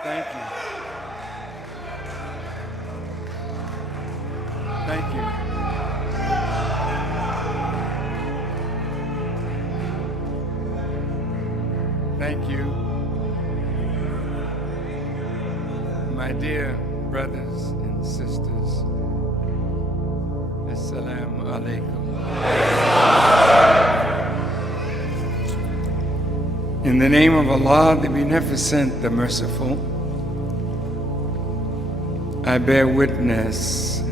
Thank you. Thank you. Thank you. My dear brothers and sisters, Asalaam, Alaikuum. In the name of Allah, the Beneficent, the Merciful, I bear witness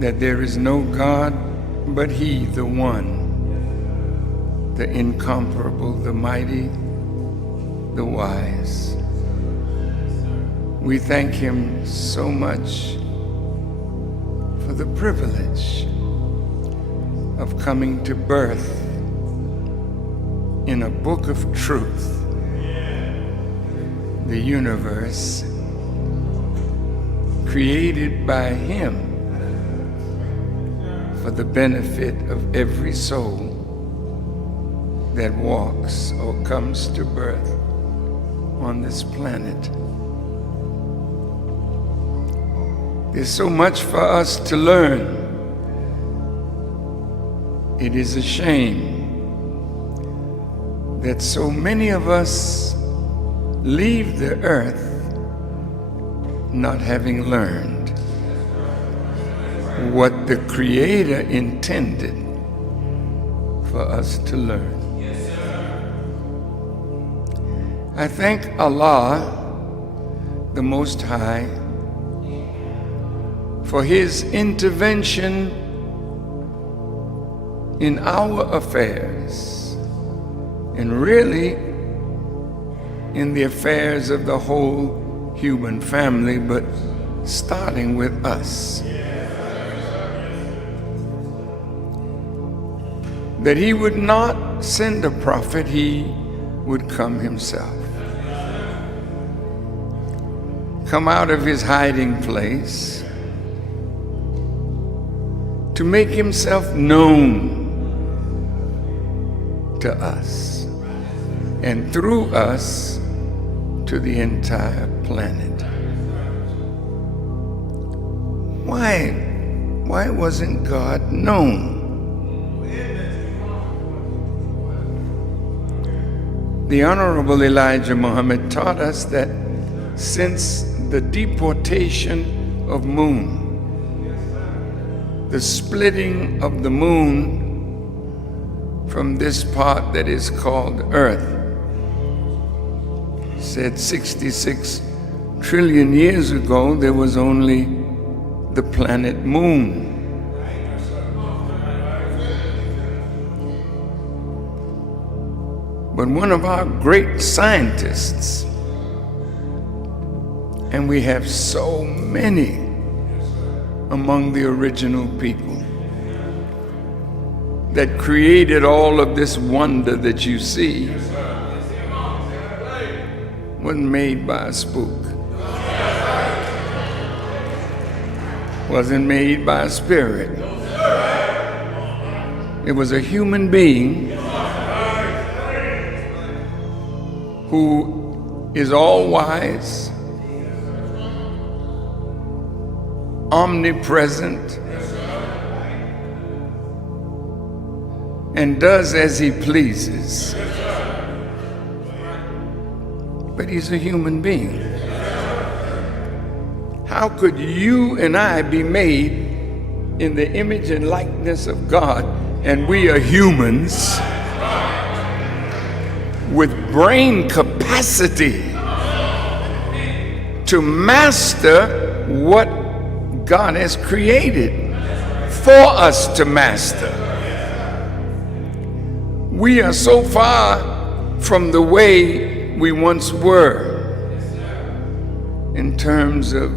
that there is no God but He, the One, the Incomparable, the Mighty, the Wise. We thank Him so much for the privilege of coming to birth in a book of truth, the universe, created by Him for the benefit of every soul that walks or comes to birth on this planet. There's so much for us to learn. It is a shame that so many of us leave the earth not having learned what the Creator intended for us to learn. I thank Allah, the Most High, for His intervention in our affairs, and really in the affairs of the whole human family, but starting with us. That He would not send a prophet, He would come Himself. Come out of His hiding place to make Himself known to us, and through us to the entire planet. Why wasn't God known? The Honorable Elijah Muhammad taught us that since the deportation of moon, the splitting of the moon from this part that is called Earth, said 66 trillion years ago there was only the planet Moon. But one of our great scientists, and we have so many among the original people that created all of this wonder that you see, wasn't made by a spook, wasn't made by a spirit. It was a human being who is all-wise, omnipresent, and does as He pleases. But He's a human being. How could you and I be made in the image and likeness of God, and we are humans with brain capacity to master what God has created for us to master? We are so far from the way we once were in terms of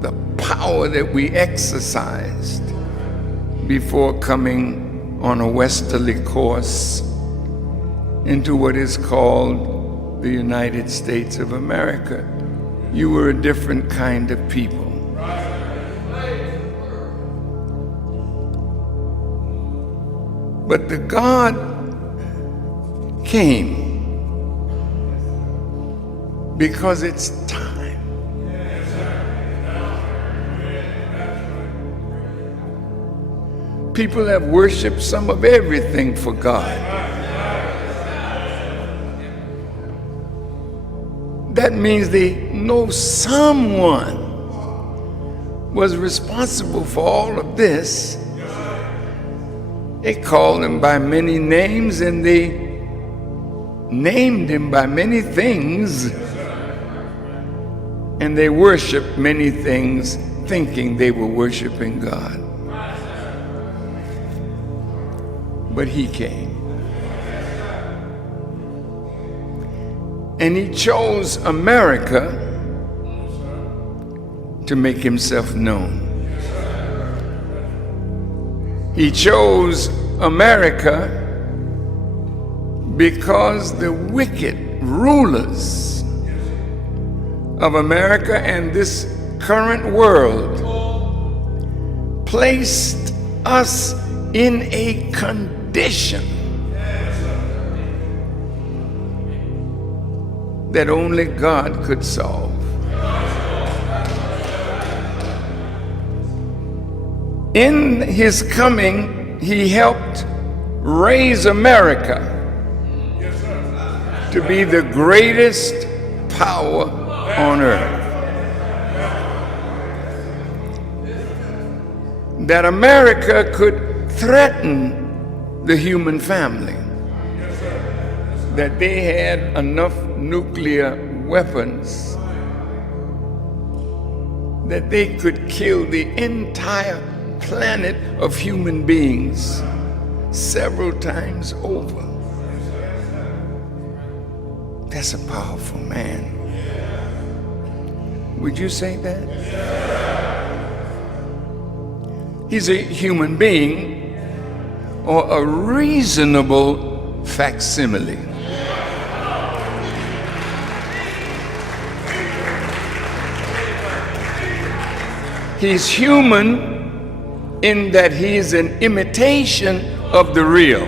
the power that we exercised before coming on a westerly course into what is called the United States of America. You were a different kind of people. But the God came because it's time. People have worshiped some of everything for God. That means they know someone was responsible for all of this. They called him by many names and they named him by many things, and they worshiped many things thinking they were worshiping God. But he came. And he chose America to make himself known. He chose America because the wicked rulers of America and this current world placed us in a condition that only God could solve. In his coming, he helped raise America to be the greatest power on earth. That America could threaten the human family. That they had enough nuclear weapons that they could kill the entire planet of human beings several times over. That's a powerful man. Would you say that? He's a human being or a reasonable facsimile. He's human in that he is an imitation of the real.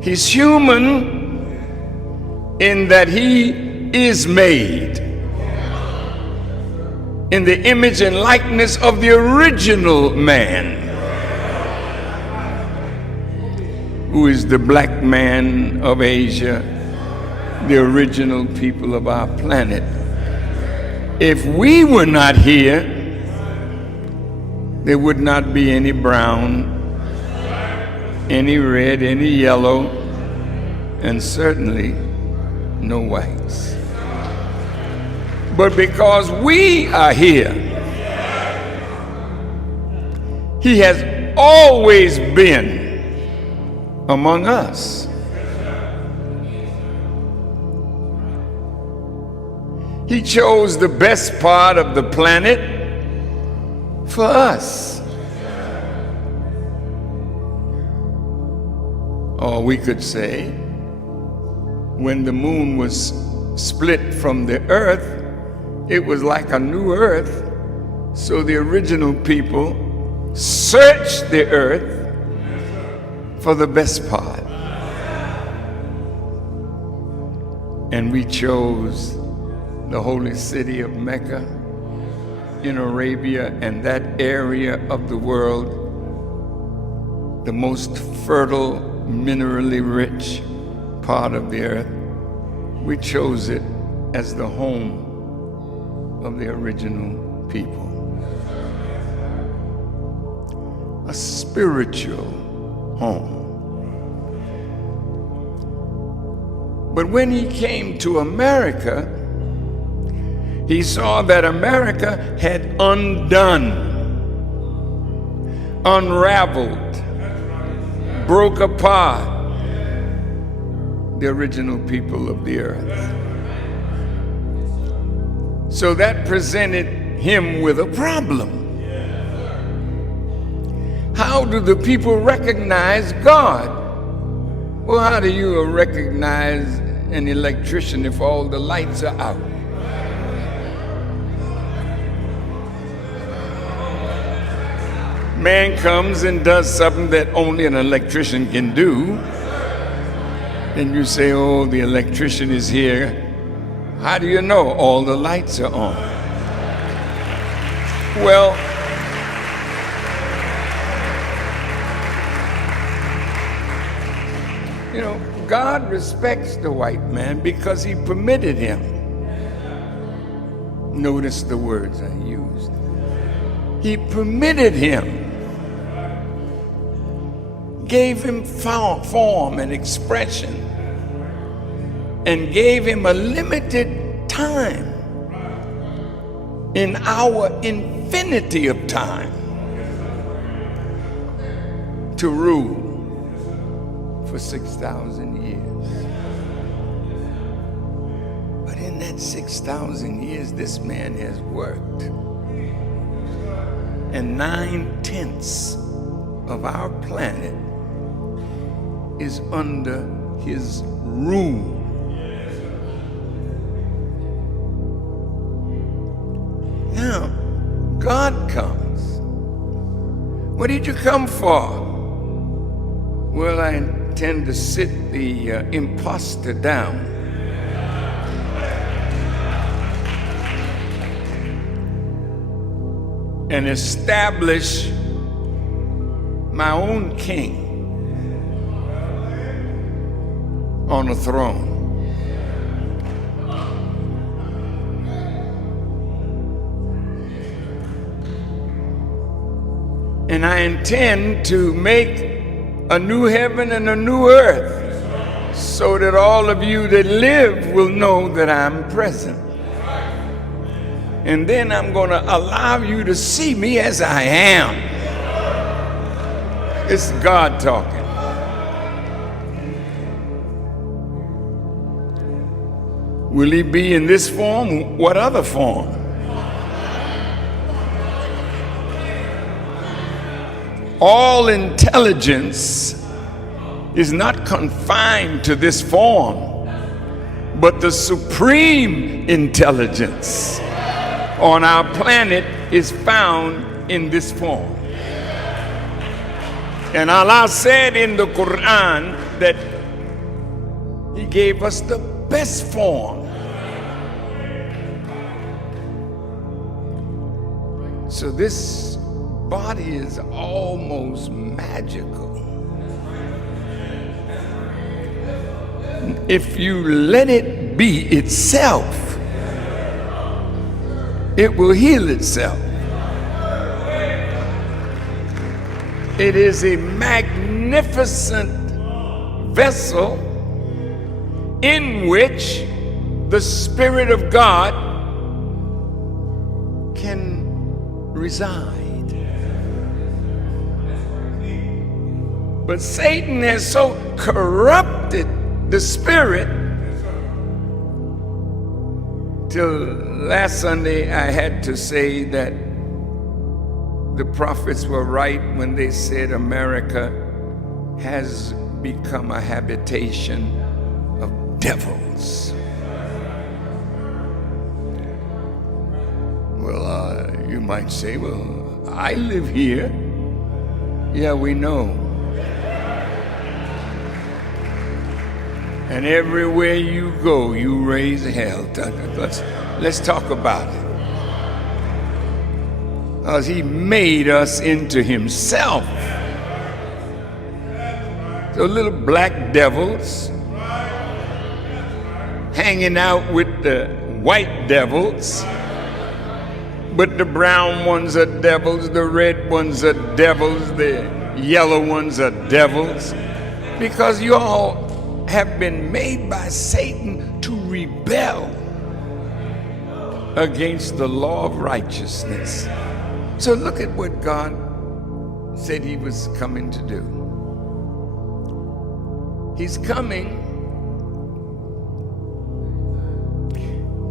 He's human in that he is made in the image and likeness of the original man, who is the black man of Asia, the original people of our planet. If we were not here, there would not be any brown, any red, any yellow, and certainly no whites. But because we are here, he has always been among us. He chose the best part of the planet for us. Or we could say, when the moon was split from the earth, it was like a new earth. So the original people searched the earth for the best part. And we chose the holy city of Mecca in Arabia and that area of the world, the most fertile, minerally rich part of the earth. We chose it as the home of the original people. A spiritual home. But when he came to America, he saw that America had undone, unraveled, broke apart the original people of the earth. So that presented him with a problem. How do the people recognize God? Well, how do you recognize an electrician if all the lights are out? Man comes and does something that only an electrician can do. And you say, oh, the electrician is here. How do you know? All the lights are on. Well, you know, God respects the white man because he permitted him. Notice the words I used. He permitted him, gave him form and expression, and gave him a limited time in our infinity of time to rule for 6,000 years. But in that 6,000 years, this man has worked. And 9/10 of our planet is under his rule. Now, God comes. What did you come for? Well, I intend to sit the imposter down. And establish my own king on a throne. And I intend to make a new heaven and a new earth so that all of you that live will know that I'm present. And then I'm going to allow you to see me as I am. It's God talking. Will he be in this form? What other form? All intelligence is not confined to this form, but the supreme intelligence on our planet is found in this form. And Allah said in the Quran that he gave us the best form. So this body is almost magical. If you let it be itself, it will heal itself. It is a magnificent vessel in which the Spirit of God can reside. But Satan has so corrupted the Spirit till last Sunday I had to say that the prophets were right when they said America has become a habitation of devils. Well, you might say, well, I live here. Yeah, we know. And everywhere you go, you raise hell. Let's talk about it. Because he made us into himself. So little black devils hanging out with the white devils, but the brown ones are devils, the red ones are devils, the yellow ones are devils, because you all have been made by Satan to rebel against the law of righteousness. So look at what God said he was coming to do. He's coming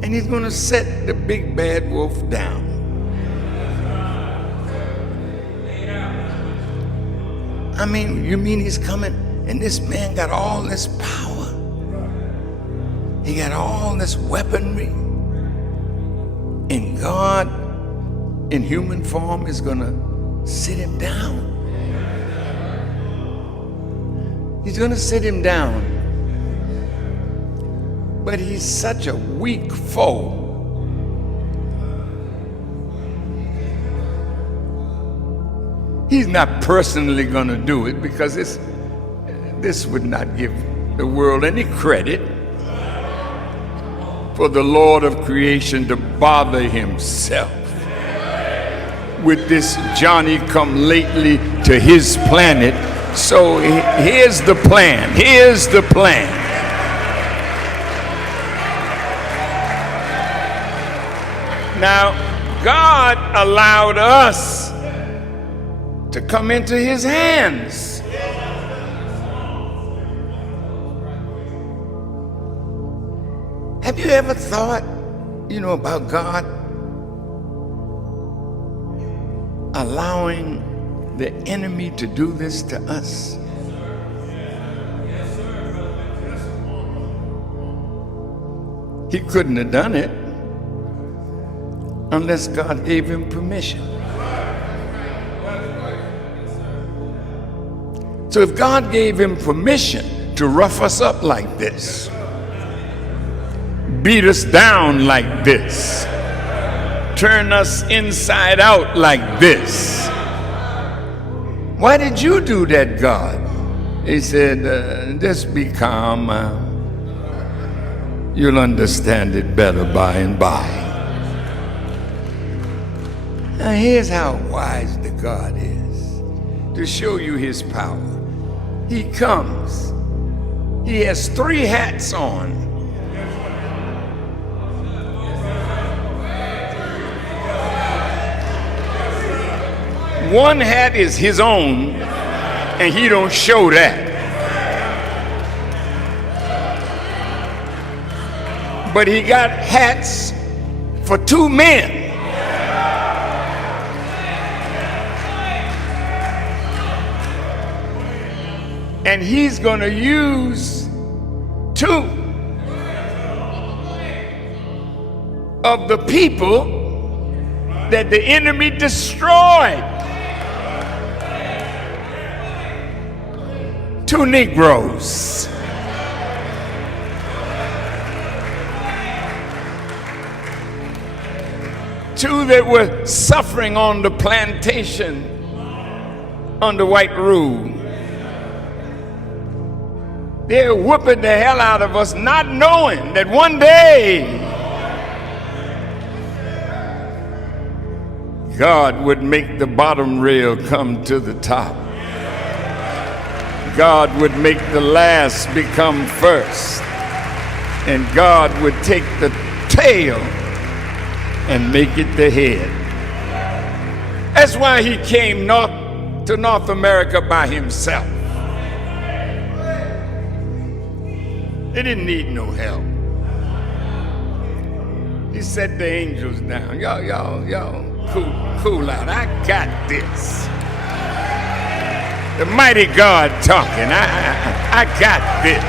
and he's going to set the big bad wolf down. I mean, you mean he's coming and this man got all this power? He got all this weaponry, and God in human form is going to sit him down. He's going to sit him down But he's such a weak foe. He's not personally going to do it because this would not give the world any credit for the Lord of creation to bother himself with this Johnny-come-lately to his planet. So here's the plan. Here's the plan. Now, God allowed us to come into his hands. Have you ever thought, about God allowing the enemy to do this to us? He couldn't have done it unless God gave him permission. So if God gave him permission to rough us up like this, beat us down like this, turn us inside out like this, why did you do that, God? He said, just be calm. You'll understand it better by and by. Now here's how wise the God is. To show you his power, he comes. He has 3 hats on. One hat is his own, and he don't show that. But he got hats for 2 men. And he's going to use 2 of the people that the enemy destroyed. 2 Negroes. Two that were suffering on the plantation under white rule. They're whooping the hell out of us, not knowing that one day God would make the bottom rail come to the top. God would make the last become first. And God would take the tail and make it the head. That's why he came to North America by himself. They didn't need no help. He set the angels down. Y'all, cool out. I got this. The mighty God talking. I got this.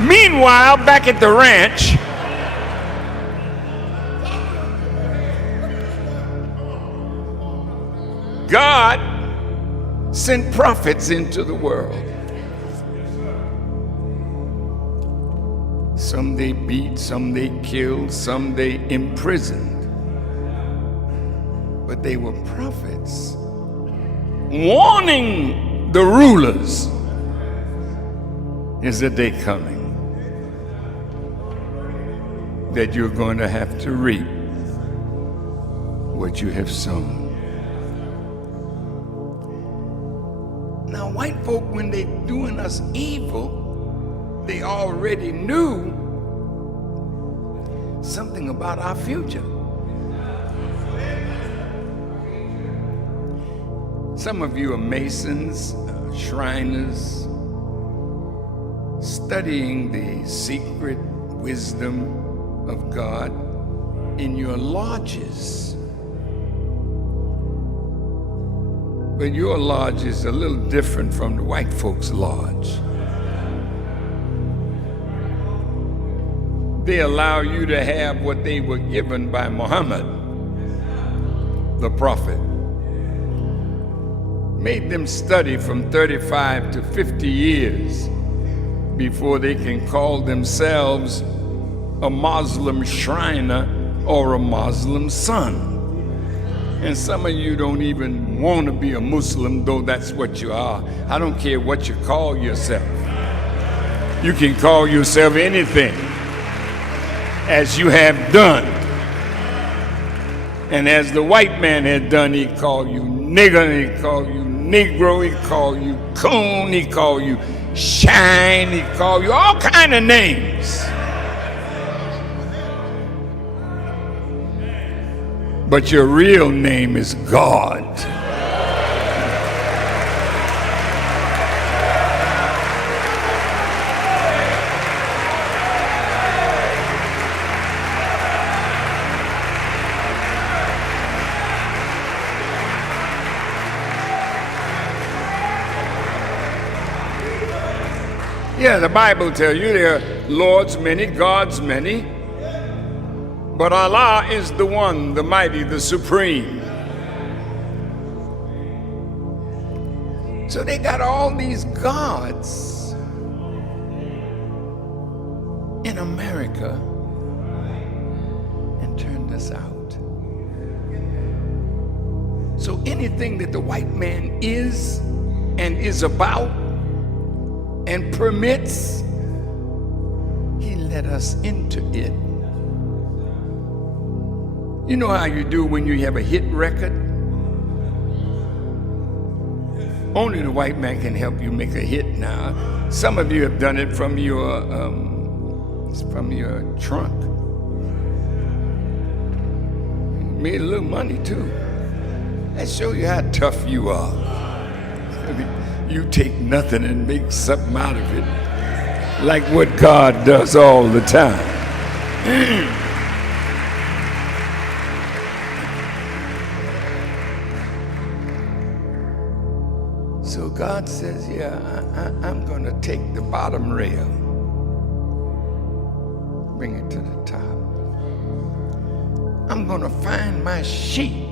Meanwhile, back at the ranch, God sent prophets into the world. Some they beat, some they killed, some they imprisoned. But they were prophets warning the rulers, is a day coming that you're going to have to reap what you have sown. Now, white folk, when they doing us evil, they already knew something about our future. Some of you are Masons, Shriners, studying the secret wisdom of God in your lodges. But your lodge is a little different from the white folks' lodge. They allow you to have what they were given by Muhammad, the prophet. made them study from 35 to 50 years before they can call themselves a Muslim Shriner or a Muslim son. And some of you don't even want to be a Muslim, though that's what you are. I don't care what you call yourself. You can call yourself anything, as you have done. And as the white man had done, he called you nigger, he called you Negro, he called you coon, he called you shine, he called you all kind of names. But your real name is God. Yeah, the Bible tells you there are lords many, gods many, but Allah is the one, the mighty, the supreme. So they got all these gods in America and turned us out. So anything that the white man is and is about and permits, he let us into it. You know how you do when you have a hit record? Only the white man can help you make a hit now. Some of you have done it from your trunk. Made a little money too. That shows you how tough you are. You take nothing and make something out of it, like what God does all the time. So God says, yeah, I'm going to take the bottom rail, bring it to the top. I'm going to find my sheep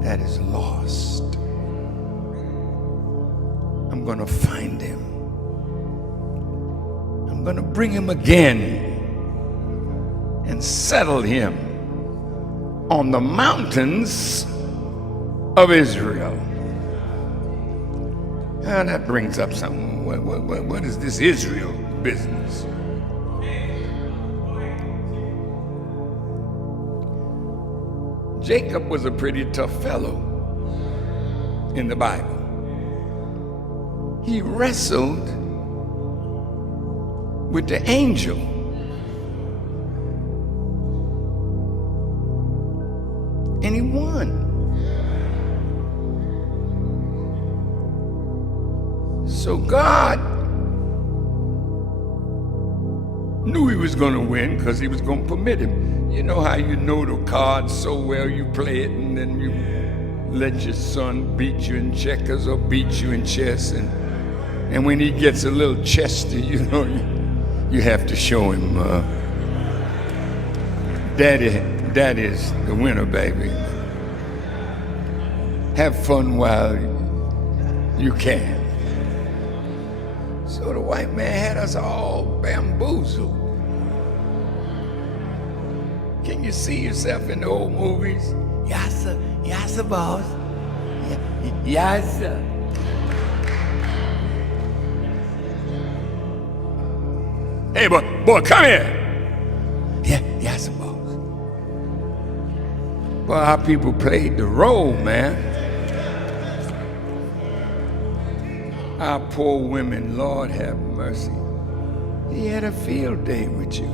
that is lost. I'm going to find him. I'm going to bring him again and settle him on the mountains of Israel. Now that brings up something. What is this Israel business? Jacob was a pretty tough fellow in the Bible. He wrestled with the angel. And he won. So God knew he was going to win because he was going to permit him. You know how you know the cards so well, you play it and then you let your son beat you in checkers or beat you in chess, and when he gets a little chesty, you know, you have to show him, Daddy's the winner, baby. Have fun while you can. So the white man had us all bamboozled. Can you see yourself in the old movies? Yes, sir. Yes, sir, boss. Yes, sir. Hey, boy, come here. Yeah, yes, sir, boss. Well, how people played the role, man. Our poor women, Lord have mercy. He had a field day with you.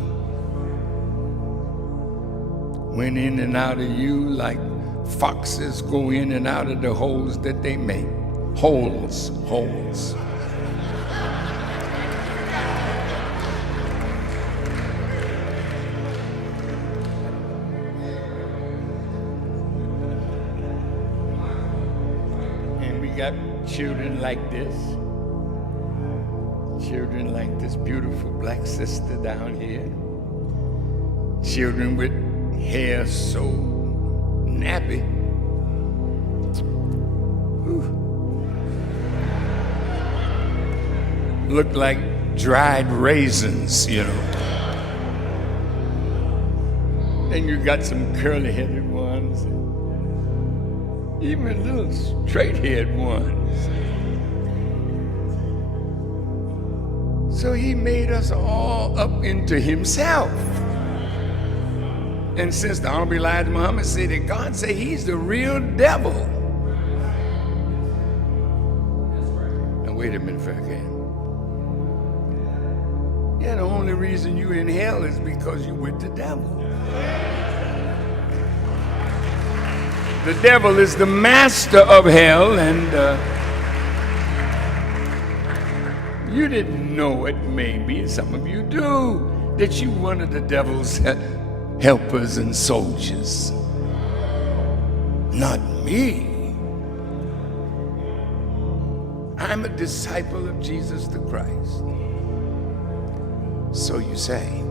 Went in and out of you like foxes go in and out of the holes that they make. Holes. And we got children like this. Children like this beautiful black sister down here. Children with hair so nappy Look like dried raisins, you know. Then you got some curly-headed ones, even little straight-haired ones. So he made us all up into himself. And since the Honorable Elijah Muhammad said that God said he's the real devil. Now wait a minute, Farrakhan. Yeah, the only reason you in hell is because you with the devil. The devil is the master of hell, and you didn't know it, maybe, some of you do, that you one of the devil's helpers and soldiers. Not me. I'm a disciple of Jesus the Christ. So you say.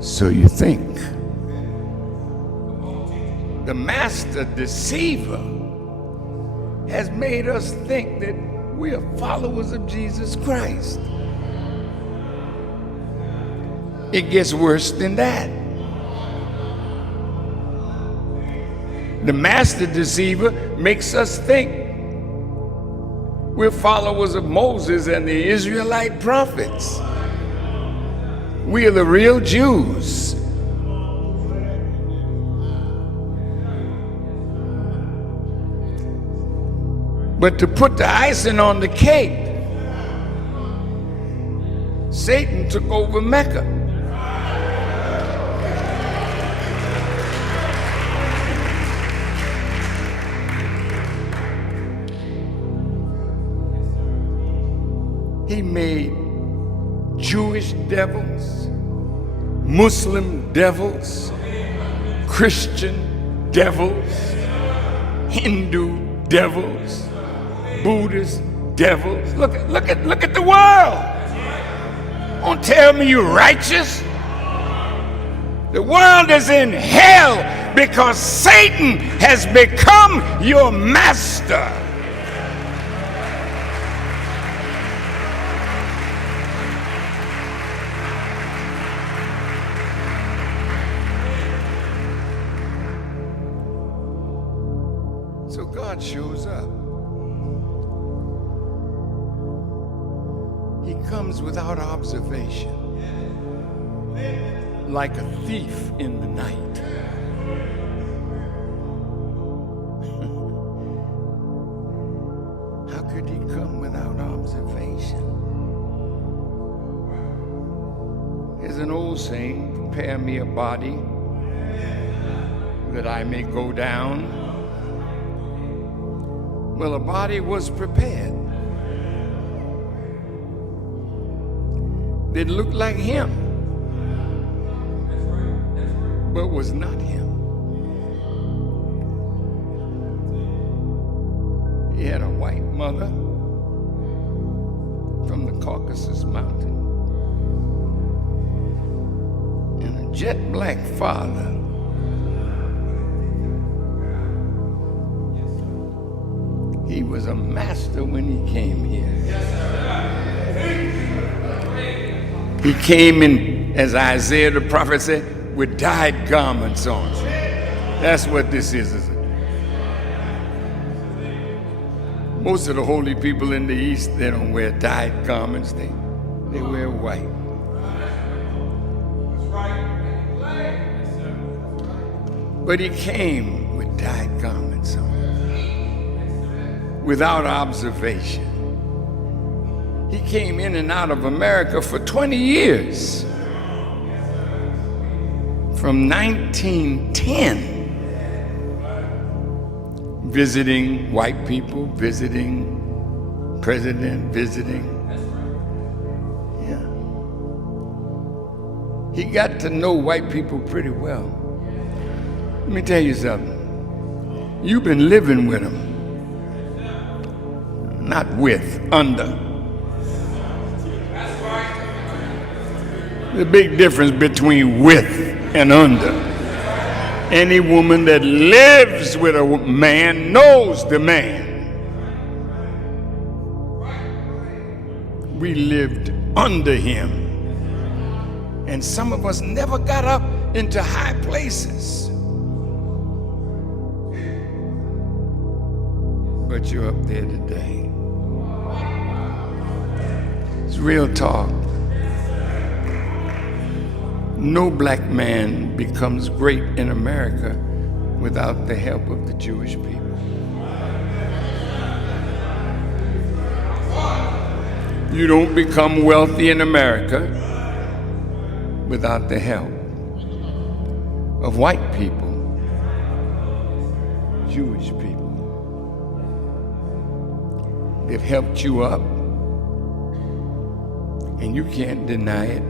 So you think. The master deceiver has made us think that we are followers of Jesus Christ. It gets worse than that. The master deceiver makes us think we're followers of Moses and the Israelite prophets. We are the real Jews. But to put the icing on the cake, Satan took over Mecca. He made Jewish devils, Muslim devils, Christian devils, Hindu devils, Buddhist devils. Look at the world. Don't tell me you're righteous. The world is in hell because Satan has become your master. So God shows up. He comes without observation, like a thief in the night. How could he come without observation? There's an old saying, prepare me a body that I may go down. Well, a body was prepared. That looked like him, but was not him. He had a white mother from the Caucasus Mountain and a jet black father. He was a master when he came here. He came in, as Isaiah the prophet said, with dyed garments on. That's what this is. Most of the holy people in the East, they don't wear dyed garments. They wear white. But he came with dyed garments on, without observation. He came in and out of America for 20 years. From 1910, visiting white people, visiting president, visiting. Yeah. He got to know white people pretty well. Let me tell you something. You've been living with them. Not with, under. The big difference between with and under. Any woman that lives with a man knows the man. We lived under him. And some of us never got up into high places. But you're up there today. It's real talk. No black man becomes great in America without the help of the Jewish people. You don't become wealthy in America without the help of white people, Jewish people. They've helped you up, and you can't deny it.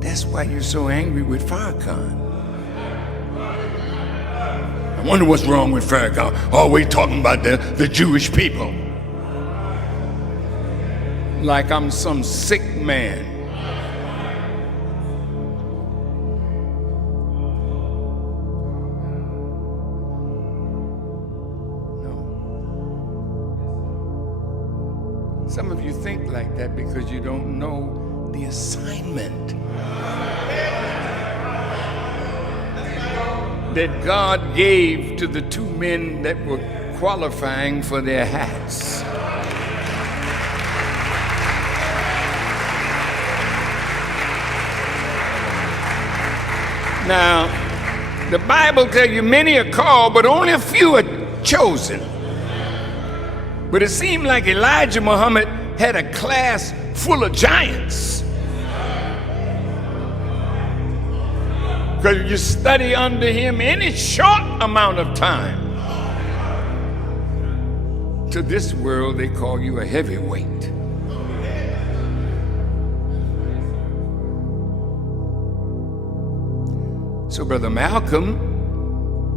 That's why you're so angry with Farrakhan. I wonder what's wrong with Farrakhan. Always talking about the Jewish people. Like I'm some sick man. No. Some of you think like that because you don't know the assignment that God gave to the two men that were qualifying for their hats. Now, the Bible tells you many are called, but only a few are chosen. But it seemed like Elijah Muhammad had a class full of giants. Because you study under him any short amount of time. To this world, they call you a heavyweight. So Brother Malcolm,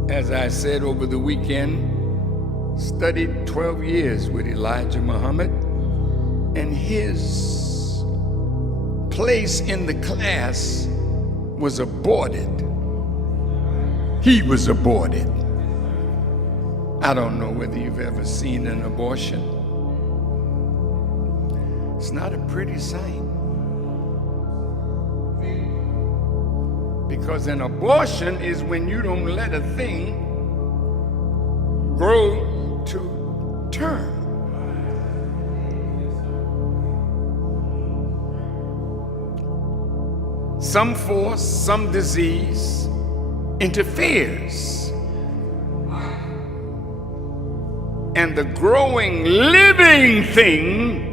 as I said over the weekend, studied 12 years with Elijah Muhammad, and his place in the class was aborted. He was aborted. I don't know whether you've ever seen an abortion. It's not a pretty sight. Because an abortion is when you don't let a thing grow to term. Some force, some disease interferes. And the growing, living thing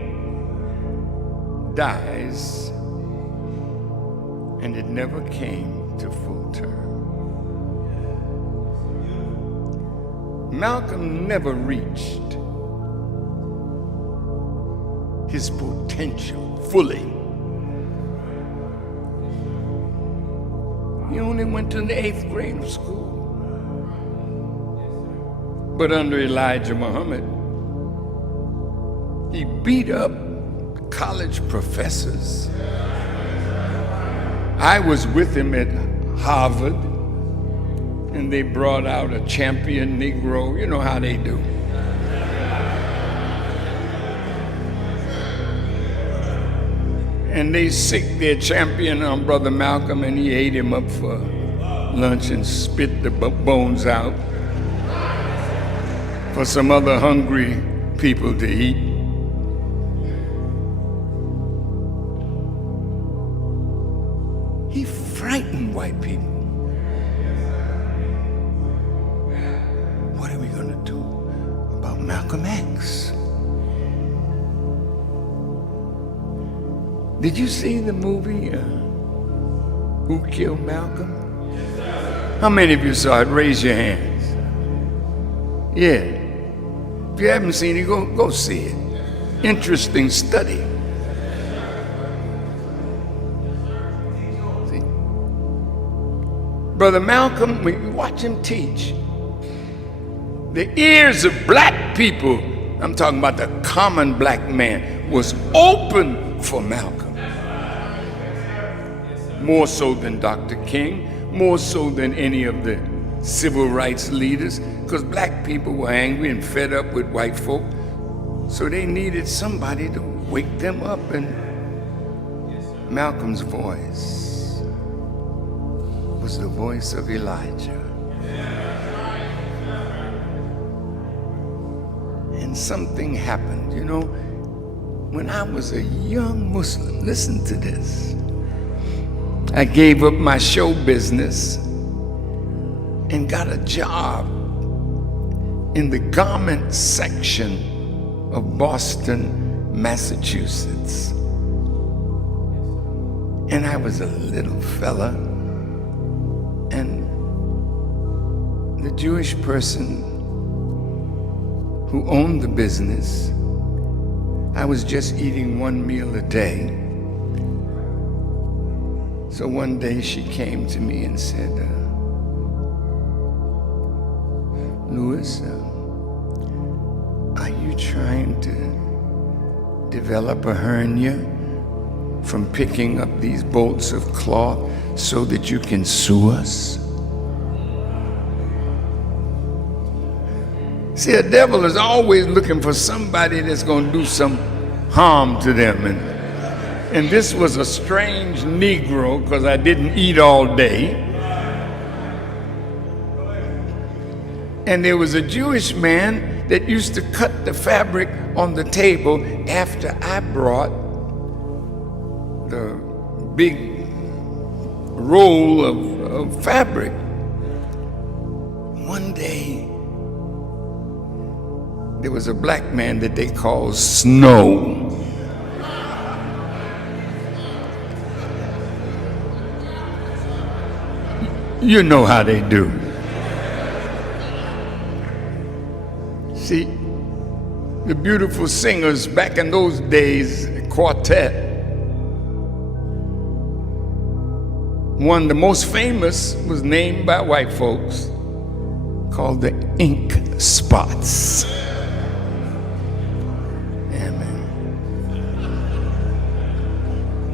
dies, and it never came to full term. Malcolm never reached his potential fully. He only went to the 8th grade of school. But under Elijah Muhammad, he beat up college professors. I was with him at Harvard, and they brought out a champion Negro. You know how they do. And they sicked their champion on Brother Malcolm, and he ate him up for lunch and spit the bones out for some other hungry people to eat. He frightened white people. What are we going to do about Malcolm X? Did you see the movie, Who Killed Malcolm? How many of you saw it? Raise your hands. Yeah. If you haven't seen it, go see it. Interesting study. See? Brother Malcolm, when you watch him teach, the ears of black people, I'm talking about the common black man, was open for Malcolm. More so than Dr. King, more so than any of the civil rights leaders, because black people were angry and fed up with white folk. So they needed somebody to wake them up, and Malcolm's voice was the voice of Elijah. And something happened. You know, when I was a young Muslim, listen to this, I gave up my show business and got a job in the garment section of Boston, Massachusetts. And I was a little fella, and the Jewish person who owned the business, I was just eating one meal a day. So one day she came to me and said, Louis, are you trying to develop a hernia from picking up these bolts of cloth so that you can sue us? See, the devil is always looking for somebody that's going to do some harm to them. And this was a strange Negro, because I didn't eat all day. And there was a Jewish man that used to cut the fabric on the table after I brought the big roll of fabric. One day, there was a black man that they called Snow. You know how they do. See, the beautiful singers back in those days, quartet, one, the most famous, was named by white folks, called the Ink Spots.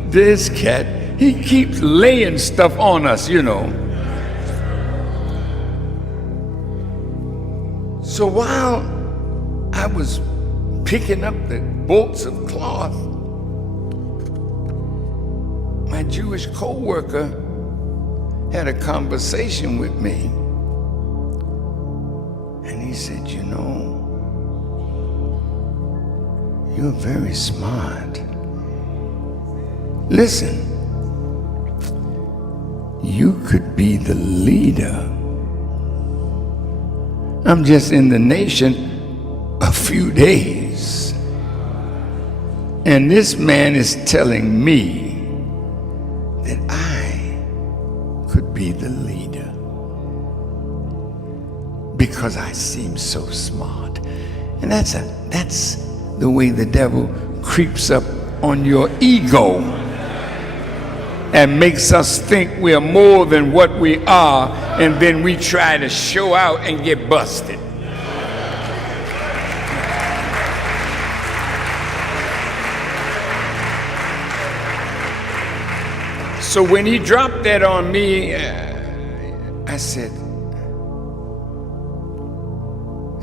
This cat, he keeps laying stuff on us, you know. So while I was picking up the bolts of cloth, my Jewish co-worker had a conversation with me, and he said, you know, you're very smart. Listen, you could be the leader. I'm just in the nation a few days, and this man is telling me that I could be the leader because I seem so smart. And that's the way the devil creeps up on your ego and makes us think we are more than what we are, and then we try to show out and get busted. So when he dropped that on me, I said,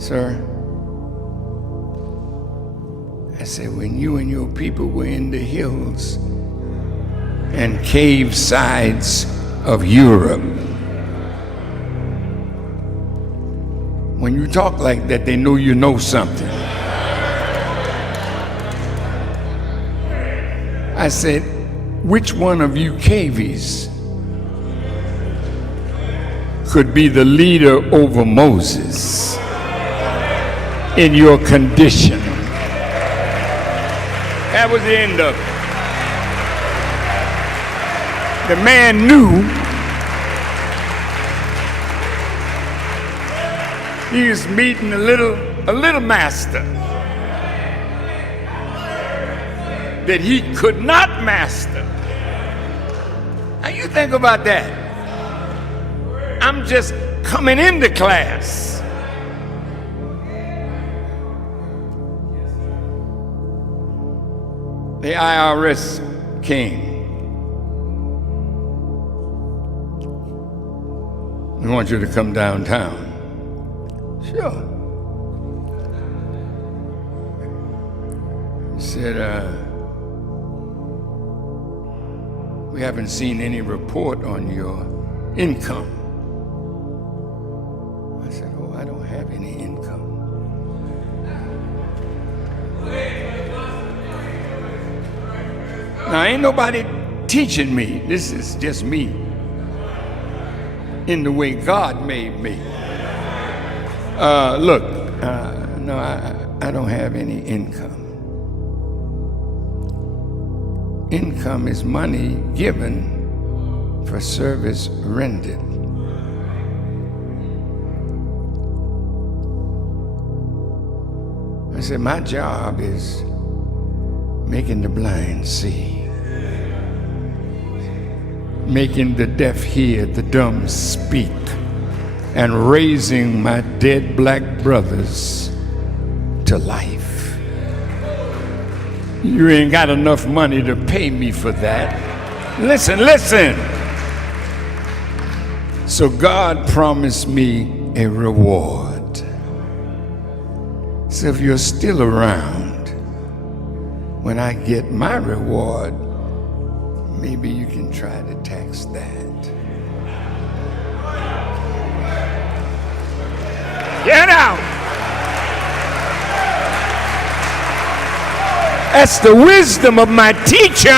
sir, I said, when you and your people were in the hills and cave sides of Europe, when you talk like that, they know you know something. I said, which one of you cavies could be the leader over Moses in your condition? That was the end of it. The man knew he was meeting a little master that he could not master. Now you think about that. I'm just coming into class. The IRS came. We want you to come downtown. Sure. He said, we haven't seen any report on your income. I said, oh, I don't have any income. Now, ain't nobody teaching me. This is just me in the way God made me. Look, no, I don't have any income. Income is money given for service rendered. I said, my job is making the blind see, making the deaf hear, the dumb speak, and raising my dead black brothers to life. You ain't got enough money to pay me for that. Listen. So God promised me a reward. So if you're still around when I get my reward, maybe you can try to tax that. Get out! That's the wisdom of my teacher.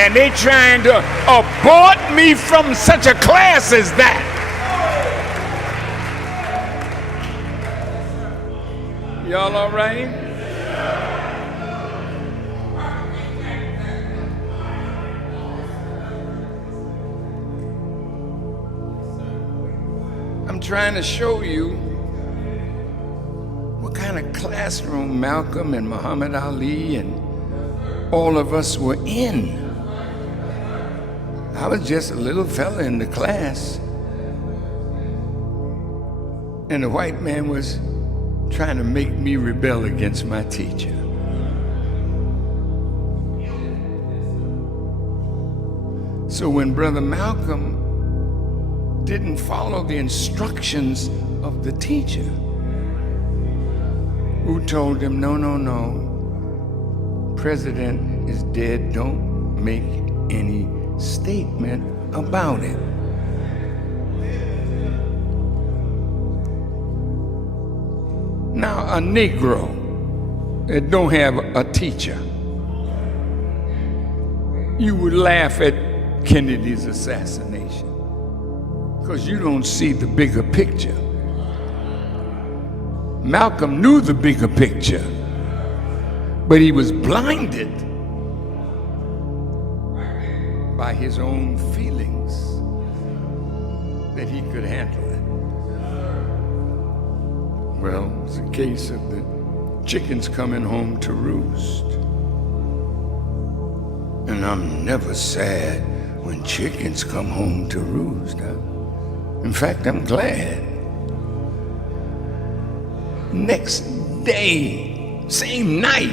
And they trying to abort me from such a class as that. Y'all all right? I'm trying to show you what kind of classroom Malcolm and Muhammad Ali and all of us were in. I was just a little fella in the class, and the white man was trying to make me rebel against my teacher. So when Brother Malcolm didn't follow the instructions of the teacher, who told him, no, President is dead, don't make any statement about it. Now, a Negro that don't have a teacher, you would laugh at Kennedy's assassination because you don't see the bigger picture. Malcolm knew the bigger picture, but he was blinded by his own feelings that he could handle it. Well, it's a case of the chickens coming home to roost. And I'm never sad when chickens come home to roost. In fact, I'm glad. Next day, same night,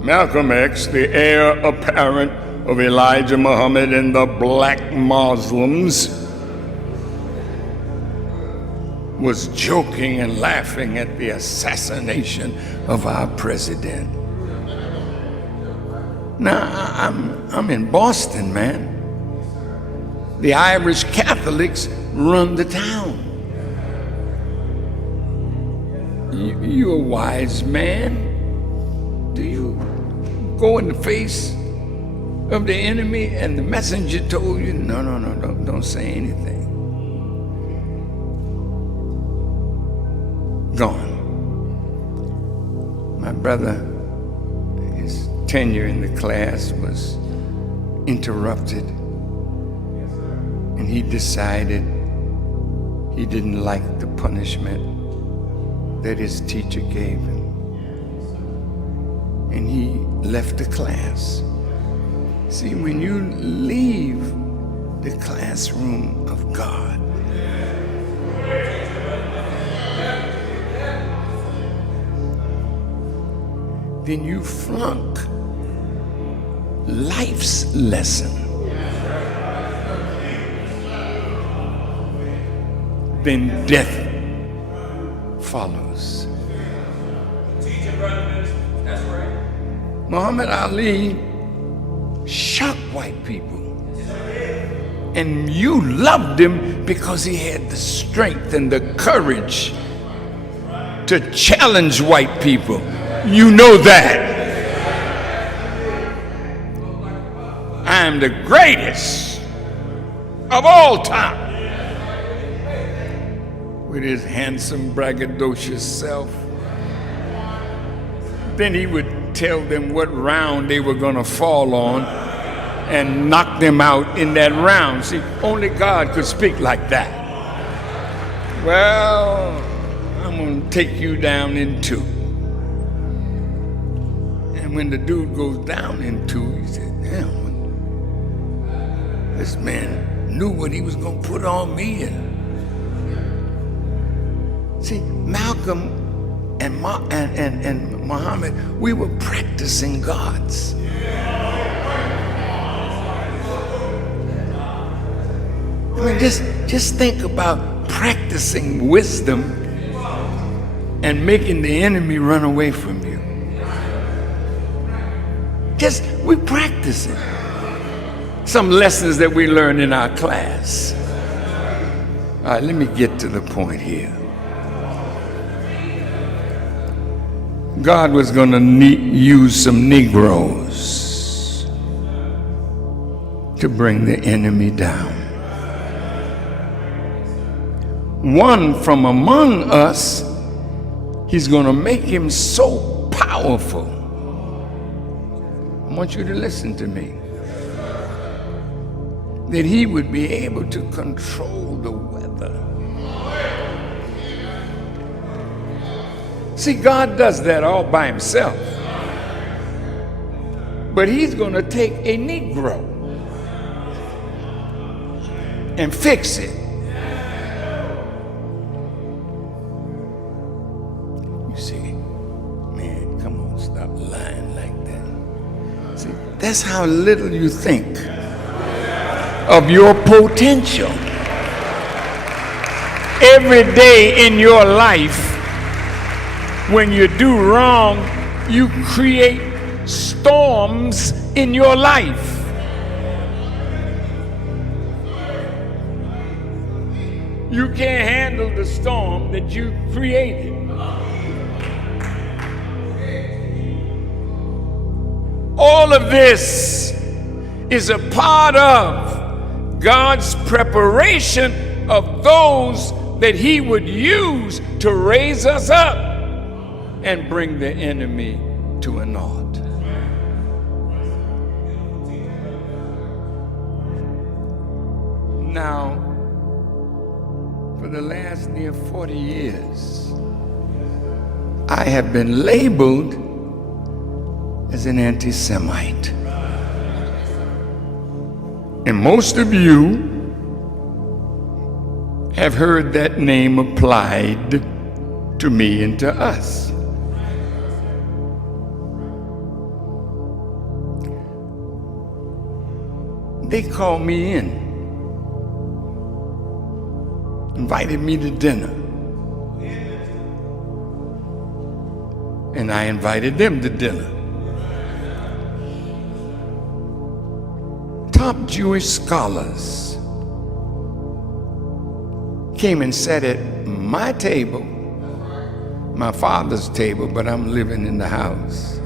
Malcolm X, the heir apparent of Elijah Muhammad and the black Muslims, was joking and laughing at the assassination of our president. Now, I'm in Boston, man. The Irish Catholics run the town. You're a wise man. Do you go in the face of the enemy and the messenger told you, no, don't say anything? Gone. My brother, his tenure in the class was interrupted, and he decided he didn't like the punishment that his teacher gave him, and he left the class. See, when you leave the classroom of God, then you flunk life's lesson, then death follows. Muhammad Ali shocked white people. And you loved him because he had the strength and the courage to challenge white people. You know that. I am the greatest of all time. With his handsome, braggadocious self. Then he would tell them what round they were going to fall on and knock them out in that round. See, only God could speak like that. Well, I'm going to take you down in two. And when the dude goes down in two, he said, damn, this man knew what he was going to put on me. And see, Malcolm and Muhammad, we were practicing gods. I mean, just think about practicing wisdom and making the enemy run away from you. We practice it. Some lessons that we learned in our class. All right, let me get to the point here. God was going to use some Negroes to bring the enemy down. One from among us, he's going to make him so powerful. I want you to listen to me. That he would be able to control the weather. See, God does that all by himself. But he's going to take a Negro and fix it. You see, man, come on, stop lying like that. See, that's how little you think of your potential. Every day in your life, when you do wrong, you create storms in your life. You can't handle the storm that you created. All of this is a part of God's preparation of those that he would use to raise us up and bring the enemy to a naught. Now, for the last near 40 years, I have been labeled as an anti-Semite. And most of you have heard that name applied to me and to us. They called me in, invited me to dinner, and I invited them to dinner. Top Jewish scholars came and sat at my table, my father's table, but I'm living in the house.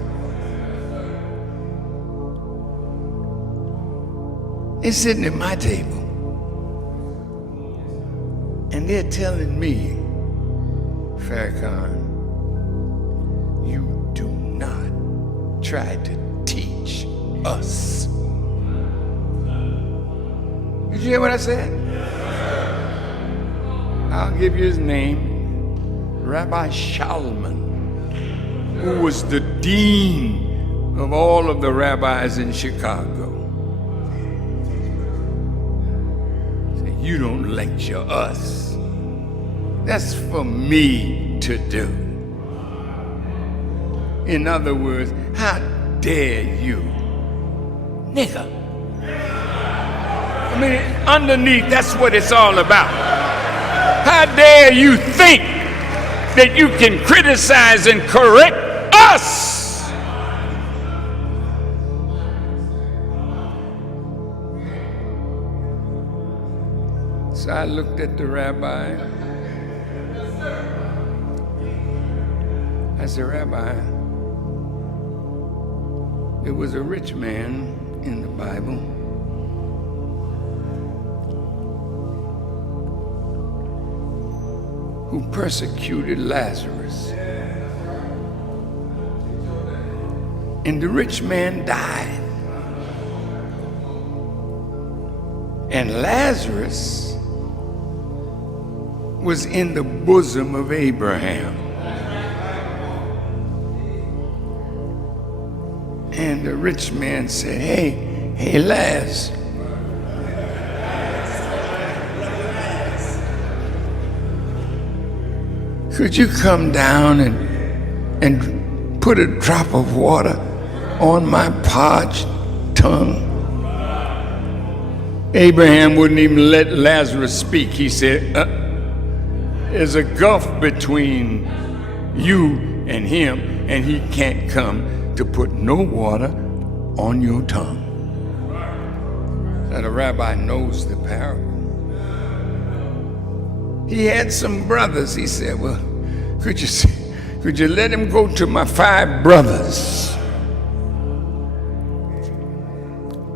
They're sitting at my table, and they're telling me, Farrakhan, you do not try to teach us. Did you hear what I said? I'll give you his name, Rabbi Shalman, who was the dean of all of the rabbis in Chicago. Said, you don't lecture us. That's for me to do. In other words, how dare you nigger. I mean, underneath, that's what it's all about. How dare you think that you can criticize and correct us? So I looked at the rabbi. I said, Rabbi, there was a rich man in the Bible who persecuted Lazarus. And the rich man died. And Lazarus was in the bosom of Abraham. And the rich man said, hey, Laz, could you come down and put a drop of water on my parched tongue? Abraham wouldn't even let Lazarus speak. He said, there's a gulf between you and him, and he can't come to put no water on your tongue. Now the rabbi knows the parable. He had some brothers. He said, well, could you let him go to my 5 brothers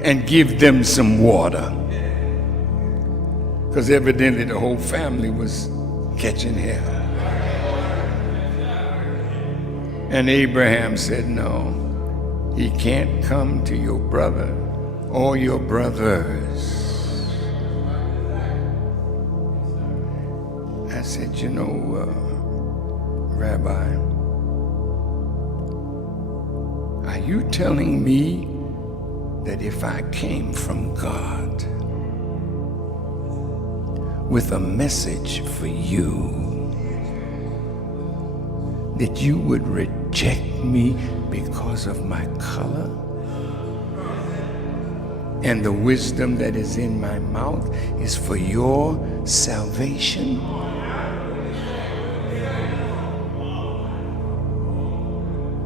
and give them some water? Because evidently the whole family was catching hell. And Abraham said, no, he can't come to your brother or your brothers. I said, you know, Rabbi, are you telling me that if I came from God with a message for you, that you would reject me because of my color and the wisdom that is in my mouth is for your salvation?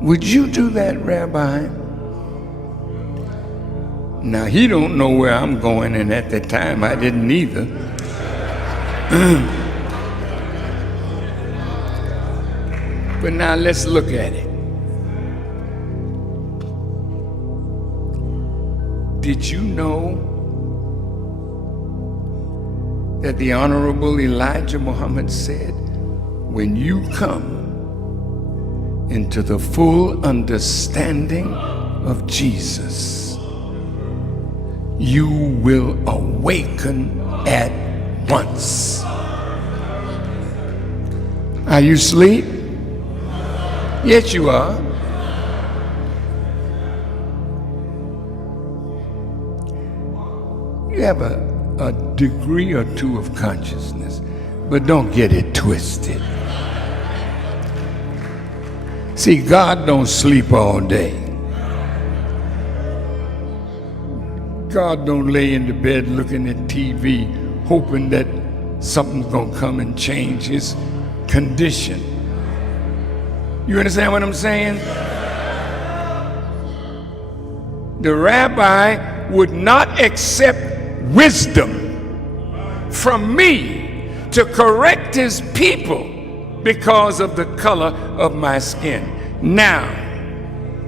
Would you do that, Rabbi? Now, he don't know where I'm going, and at the time I didn't either. But now let's look at it. Did you know that the Honorable Elijah Muhammad said, when you come into the full understanding of Jesus, you will awaken at once. Are you asleep? Yes, you are. You have a degree or two of consciousness, but don't get it twisted. See, God don't sleep all day. God don't lay in the bed looking at TV, hoping that something's gonna come and change his condition. You understand what I'm saying? The rabbi would not accept wisdom from me to correct his people because of the color of my skin. Now,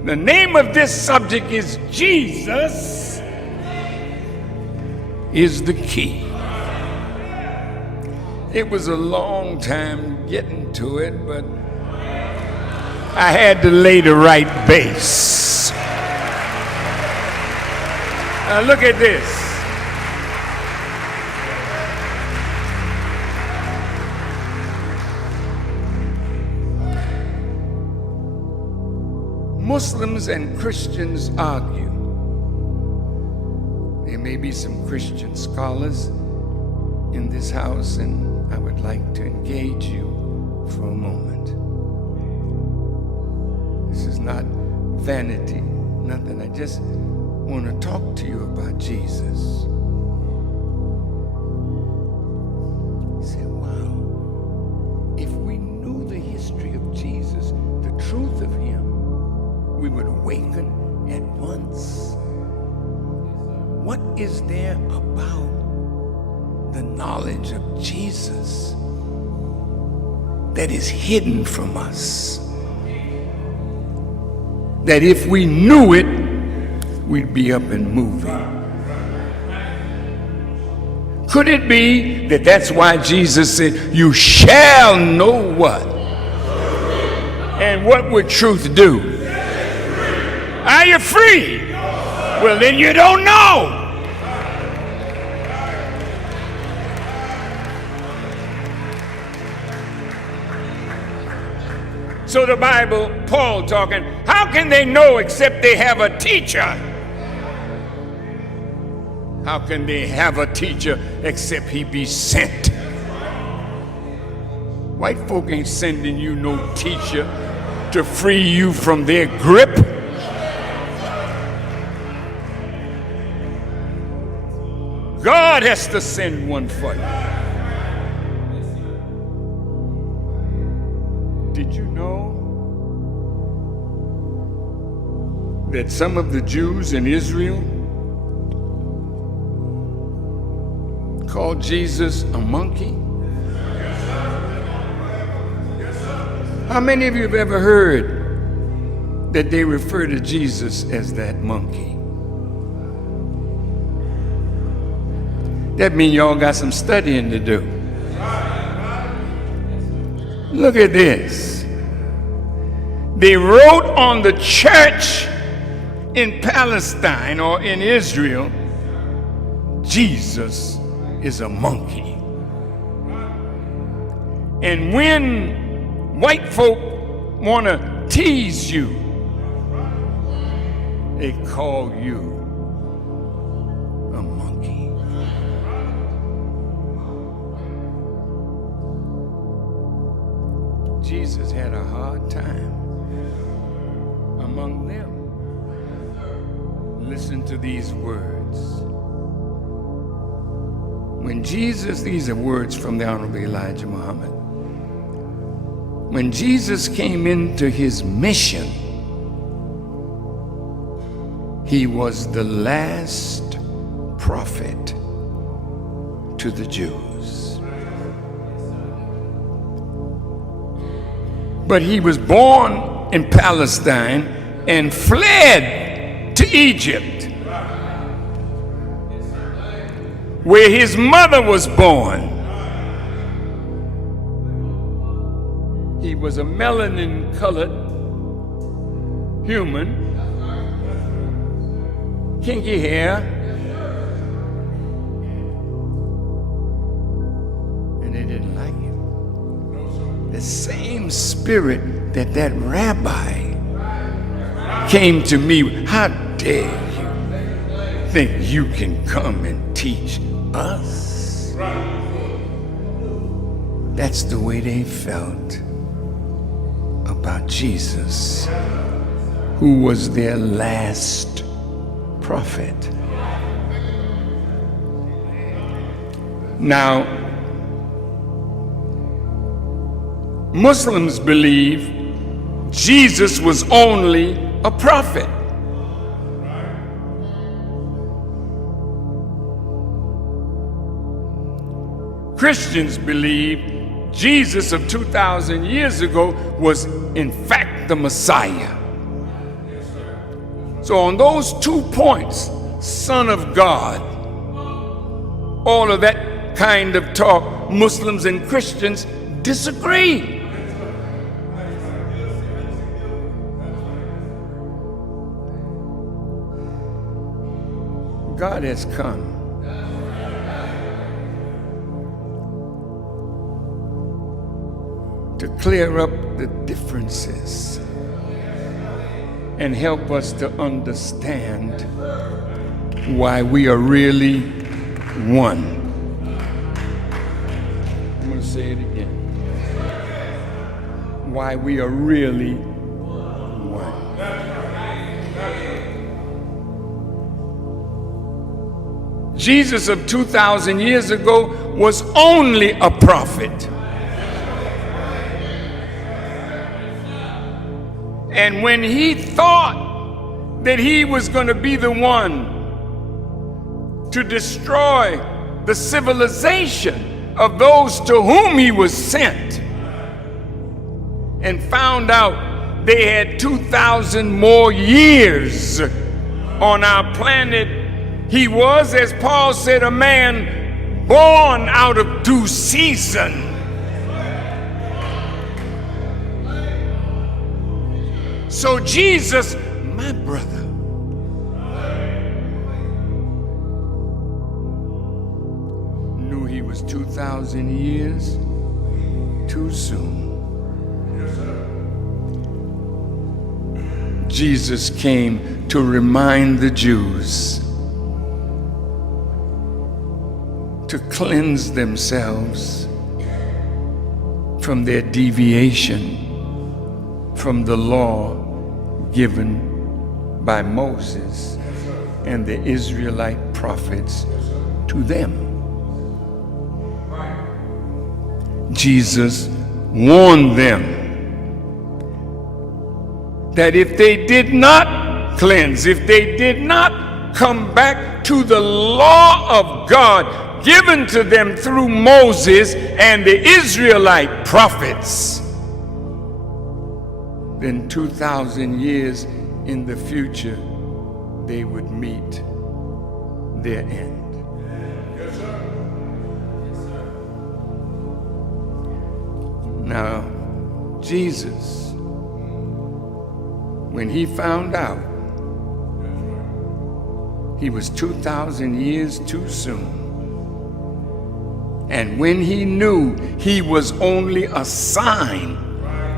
the name of this subject is Jesus is the key. It was a long time getting to it, but I had to lay the right base. Now look at this. Muslims and Christians argue. There may be some Christian scholars in this house, and I would like to engage you for a moment. This is not vanity, nothing. I just want to talk to you about Jesus. He said, wow, if we knew the history of Jesus, the truth of him, we would awaken at once. What is there about the knowledge of Jesus that is hidden from us, that if we knew it, we'd be up and moving? Could it be that that's why Jesus said, you shall know what? And what would truth do? Are you free? Well, then you don't know. So the Bible, Paul talking, how can they know except they have a teacher? How can they have a teacher except he be sent? White folk ain't sending you no teacher to free you from their grip. God has to send one for you. Did you know that some of the Jews in Israel called Jesus a monkey? How many of you have ever heard that they refer to Jesus as that monkey? That means y'all got some studying to do. Look at this. They wrote on the church in Palestine or in Israel, Jesus is a monkey. And when white folk want to tease you, they call you a monkey. Jesus had a hard time among them. Listen to these words. When Jesus, these are words from the Honorable Elijah Muhammad. When Jesus came into his mission, he was the last prophet to the Jews. But he was born in Palestine and fled to Egypt, where his mother was born. He was a melanin-colored human, kinky hair, and they didn't like it. The same spirit that rabbi came to me, how dare you think you can come and teach us? That's the way they felt about Jesus, who was their last prophet. Now, Muslims believe Jesus was only a prophet. Christians believe Jesus of 2,000 years ago was in fact the Messiah. So on those 2 points, Son of God, all of that kind of talk, Muslims and Christians disagree. God has come to clear up the differences and help us to understand why we are really one. I'm going to say it again. Why we are really one. Jesus of 2,000 years ago was only a prophet. And when he thought that he was going to be the one to destroy the civilization of those to whom he was sent, and found out they had 2,000 more years on our planet, he was, as Paul said, a man born out of due season. So Jesus, my brother, knew he was 2,000 years too soon. Jesus came to remind the Jews to cleanse themselves from their deviation from the law given by Moses and the Israelite prophets to them. Jesus warned them that if they did not cleanse, if they did not come back to the law of God given to them through Moses and the Israelite prophets, then 2,000 years in the future, they would meet their end. Yes, sir. Yes, sir. Now, Jesus, when he found out he was 2,000 years too soon, and when he knew he was only a sign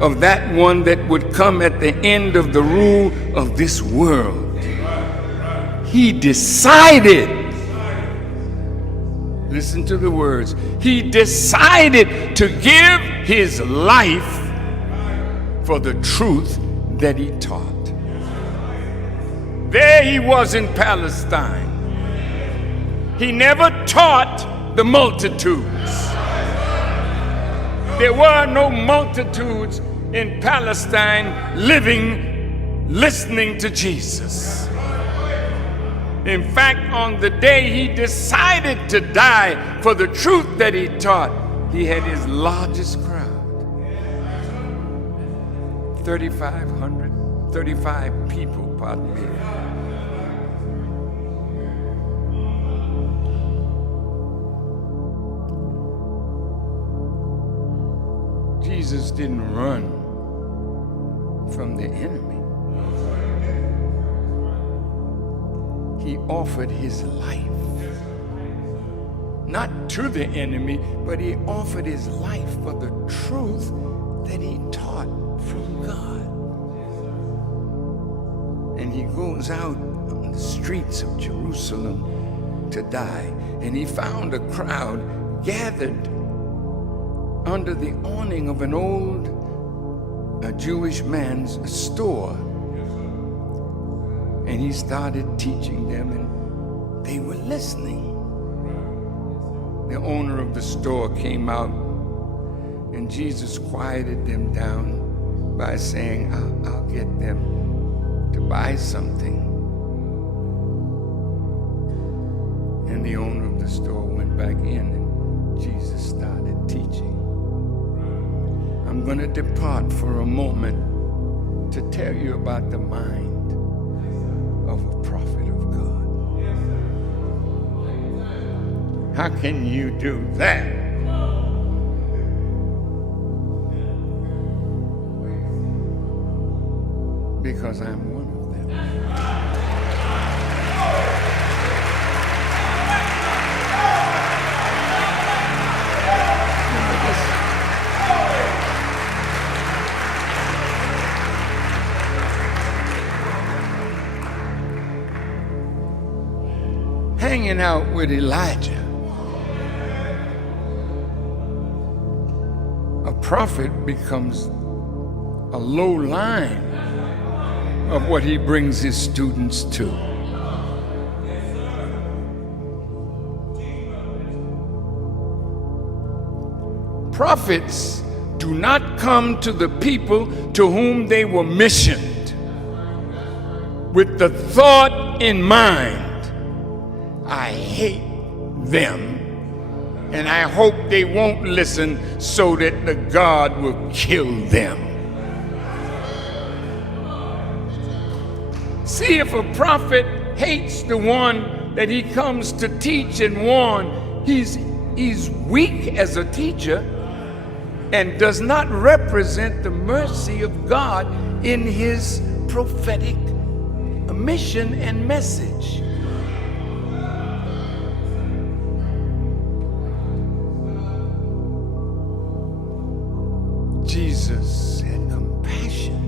of that one that would come at the end of the rule of this world, he decided, listen to the words, he decided to give his life for the truth that he taught. There he was in Palestine. He never taught the multitudes. There were no multitudes in Palestine living, listening to Jesus. In fact, on the day he decided to die for the truth that he taught, he had his largest crowd. 3,535 people, pardon me. Jesus didn't run from the enemy. He offered his life. Not to the enemy, but he offered his life for the truth that he taught from God. And he goes out on the streets of Jerusalem to die. And he found a crowd gathered under the awning of an old Jewish man's store. And he started teaching them, and they were listening. The owner of the store came out, and Jesus quieted them down by saying, I'll get them to buy something. And the owner of the store went back in, and Jesus started teaching. I'm going to depart for a moment to tell you about the mind of a prophet of God. How can you do that? Because I'm one of them. Hanging out with Elijah, a prophet becomes a low line of what he brings his students to. prophets do not come to the people to whom they were missioned with the thought in mind, I hate them, and I hope they won't listen so that the God will kill them. See, if a prophet hates the one that he comes to teach and warn, he's weak as a teacher and does not represent the mercy of God in his prophetic mission and message. Jesus had compassion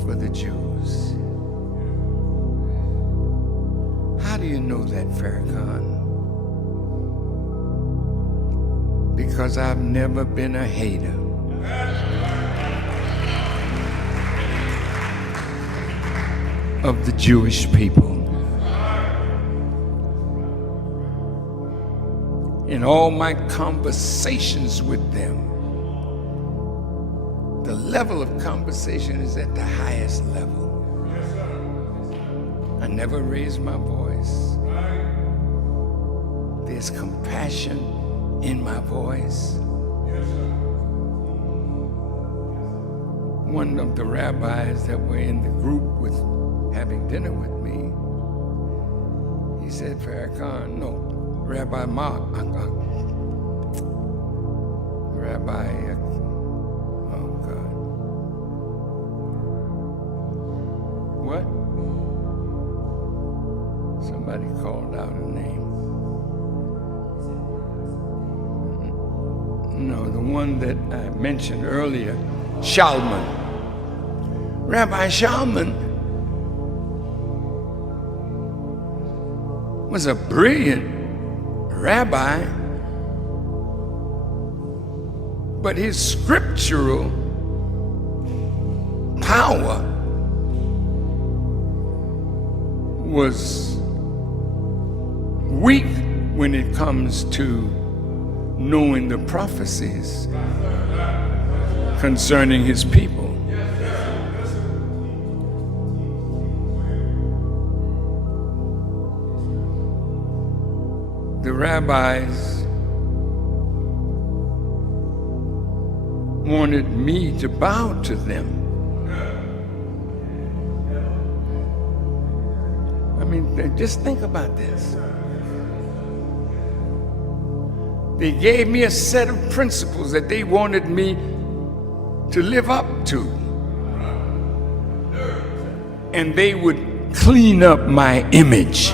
for the Jews. How do you know that, Farrakhan? Because I've never been a hater. Of the Jewish people. In all my conversations with them, the level of conversation is at the highest level. I never raise my voice. There's compassion in my voice. One of the rabbis that were in the group with having dinner with me, he said, Farrakhan, no, Rabbi Mark, Rabbi, oh God. What? Somebody called out a name. No, the one that I mentioned earlier, Shalman. Rabbi Shalman was a brilliant rabbi, but his scriptural power was weak when it comes to knowing the prophecies concerning his people. The rabbis wanted me to bow to them. I mean, just think about this. They gave me a set of principles that they wanted me to live up to. And they would clean up my image.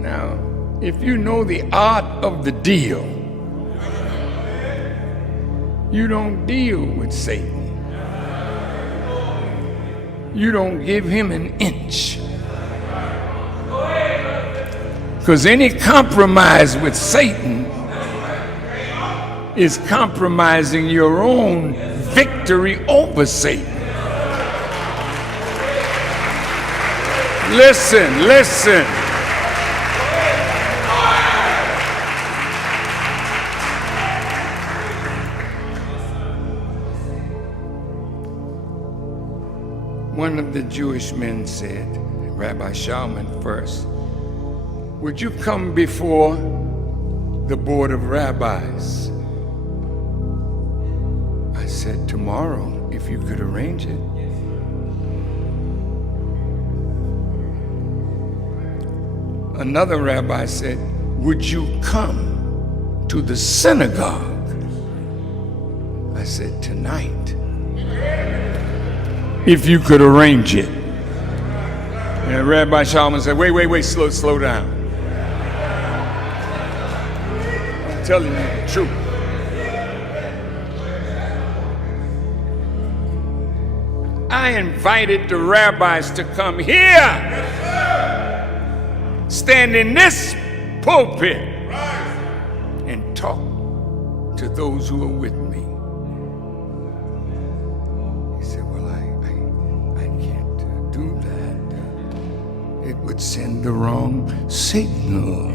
Now, if you know the art of the deal, you don't deal with Satan. You don't give him an inch. Because any compromise with Satan is compromising your own victory over Satan. Listen, listen. One of the Jewish men said, Rabbi Shalman first, would you come before the board of rabbis? I said, tomorrow, if you could arrange it. Another rabbi said, would you come to the synagogue? I said, tonight, if you could arrange it. And Rabbi Shalman said, wait, slow down. I'm telling you the truth. I invited the rabbis to come here, stand in this pulpit, and talk to those who are with me. He said, well, I can't do that. It would send the wrong signal.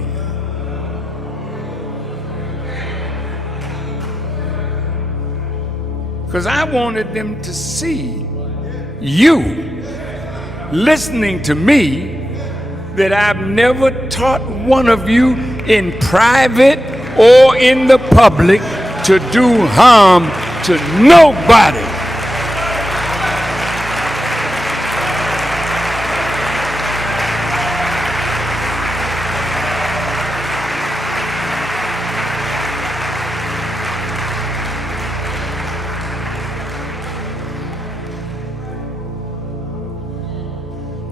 because I wanted them to see you listening to me, that I've never taught one of you in private or in the public to do harm to nobody.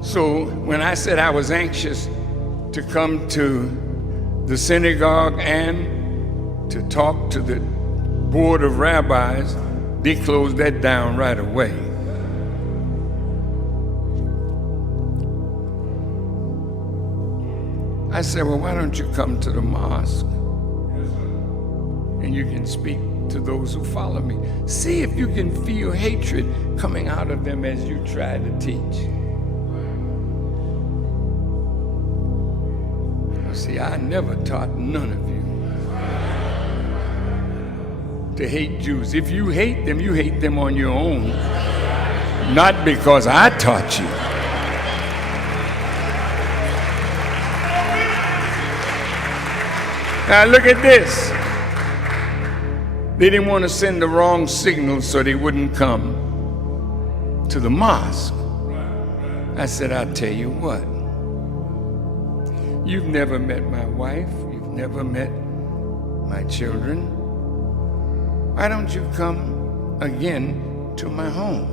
So when I said I was anxious to come to the synagogue and to talk to the board of rabbis, they closed that down right away. I said, well, why don't you come to the mosque and you can speak to those who follow me. See if you can feel hatred coming out of them as you try to teach. See, I never taught none of you to hate Jews. If you hate them on your own, not because I taught you. Now look at this. They didn't want to send the wrong signal so they wouldn't come to the mosque. I said, I'll tell you what. You've never met my wife. You've never met my children. Why don't you come again to my home?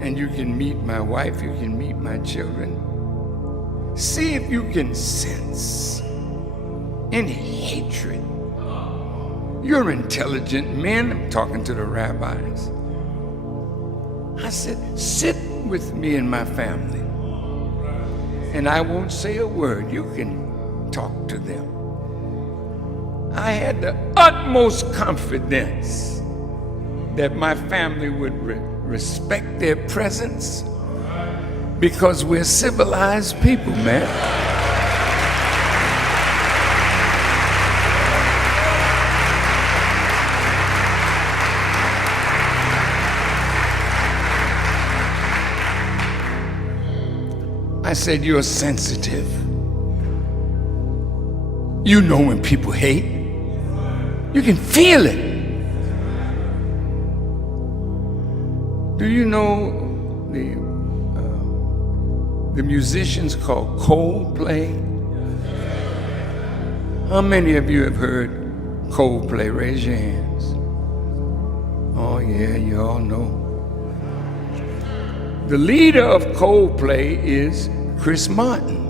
And you can meet my wife. You can meet my children. See if you can sense any hatred. You're intelligent men. I'm talking to the rabbis. I said, sit with me and my family. And I won't say a word. You can talk to them. I had the utmost confidence that my family would respect their presence because we're civilized people, man. I said, you're sensitive. You know when people hate. You can feel it. Do you know the musicians called Coldplay? How many of you have heard Coldplay? Raise your hands. Oh yeah, you all know. The leader of Coldplay is Chris Martin.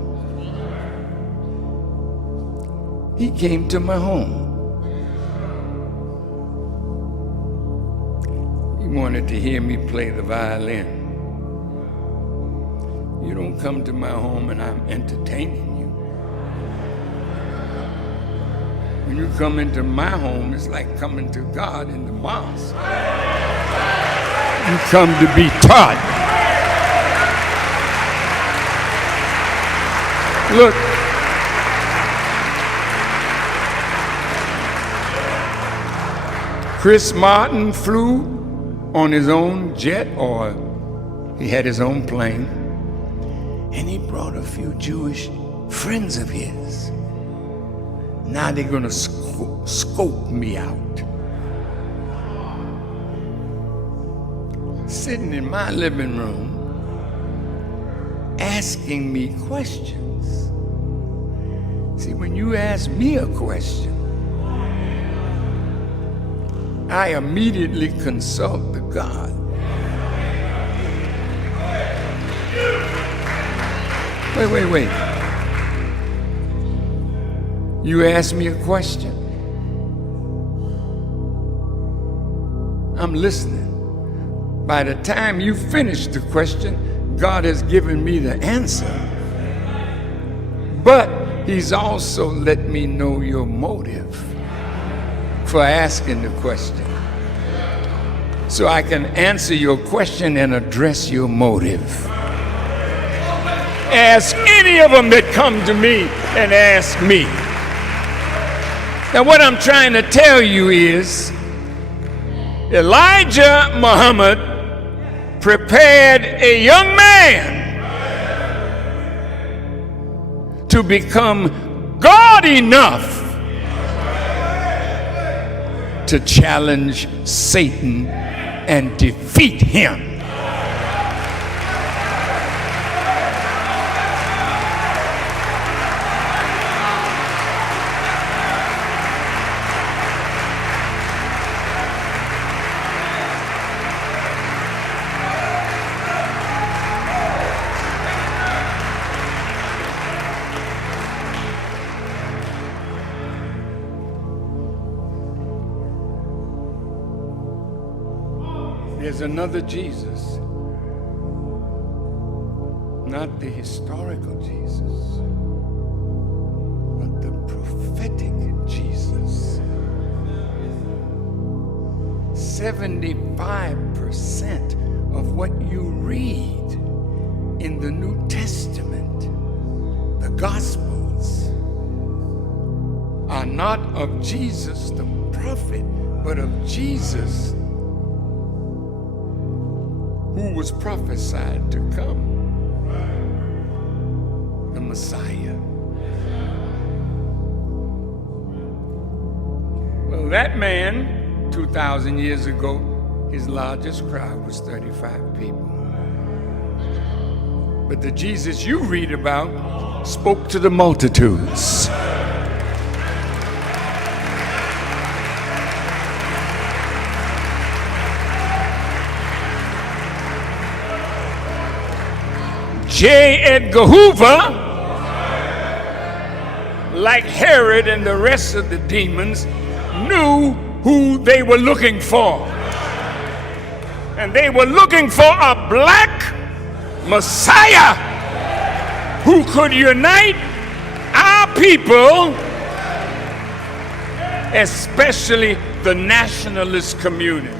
He came to my home. He wanted to hear me play the violin. You don't come to my home and I'm entertaining you. When you come into my home, it's like coming to God in the mosque. You come to be taught. Look, Chris Martin flew on his own jet, or he had his own plane, and he brought a few Jewish friends of his. Now they're going to scope me out. Sitting in my living room, asking me questions. See, when you ask me a question, I immediately consult the God. Wait. You ask me a question. I'm listening. By the time you finish the question, God has given me the answer. But He's also let me know your motive for asking the question, so I can answer your question and address your motive. Ask any of them that come to me and ask me. Now what I'm trying to tell you is, Elijah Muhammad prepared a young man to become God enough to challenge Satan and defeat him. There's another Jesus, not the historical Jesus, but the prophetic Jesus. 75% of what you read in the New Testament, the Gospels, are not of Jesus the prophet, but of Jesus who was prophesied to come, the Messiah. Well, that man, 2,000 years ago, his largest crowd was 35 people. But the Jesus you read about spoke to the multitudes. J. Edgar Hoover, like Herod and the rest of the demons, knew who they were looking for. And they were looking for a black Messiah who could unite our people, especially the nationalist community.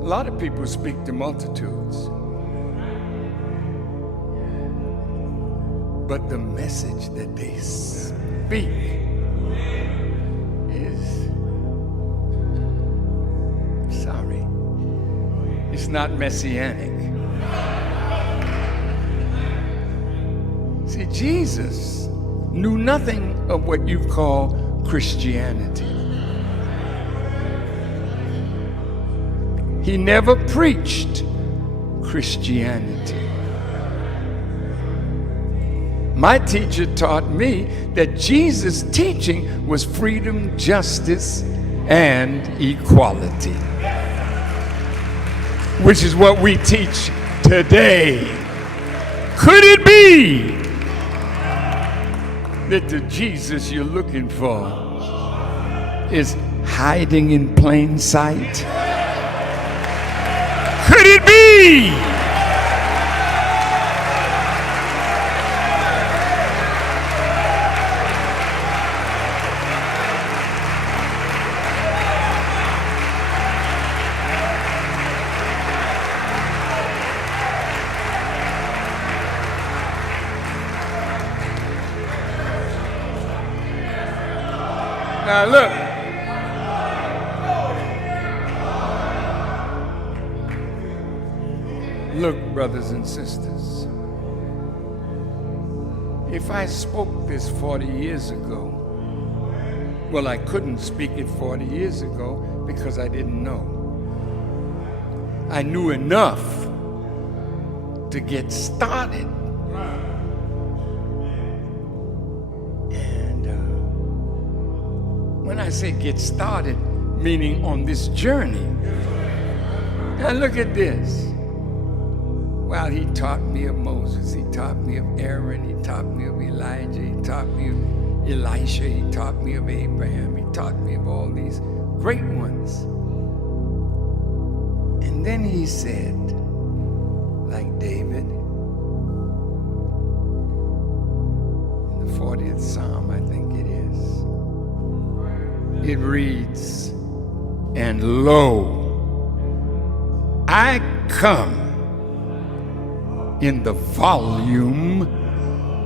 A lot of people speak to multitudes, but the message that they speak is, sorry, it's not messianic. See, Jesus knew nothing of what you call Christianity. He never preached Christianity. My teacher taught me that Jesus' teaching was freedom, justice, and equality, which is what we teach today. Could it be that the Jesus you're looking for is hiding in plain sight? Could it be now look, brothers and sisters, if I spoke this 40 years ago, well, I couldn't speak it 40 years ago because I didn't know. I knew enough to get started. And when I say get started, meaning on this journey. Now look at this. Well, he taught me of Moses, he taught me of Aaron, he taught me of Elijah, he taught me of Elisha, he taught me of Abraham, he taught me of all these great ones. And then he said, like David, in the 40th Psalm, I think it is, it reads, and lo, I come in the volume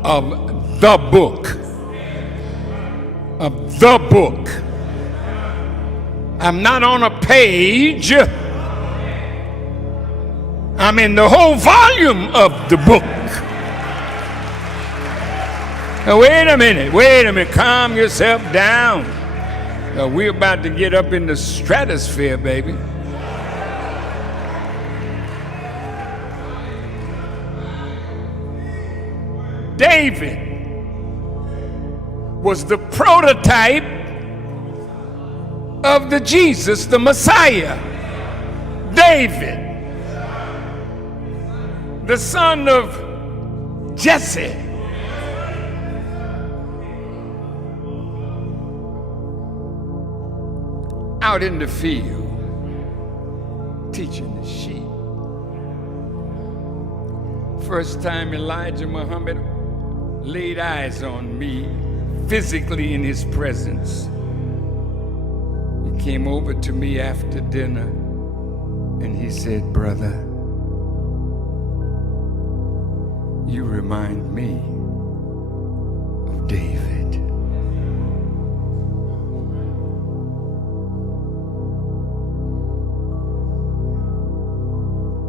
of the book. Of the book. I'm not on a page. I'm in the whole volume of the book. Now, wait a minute, calm yourself down. Now, we're about to get up in the stratosphere, baby. David was the prototype of the Jesus, the Messiah. David, the son of Jesse. Out in the field, teaching the sheep. First time Elijah Muhammad laid eyes on me physically in his presence. He came over to me after dinner and he said, "Brother, you remind me of David."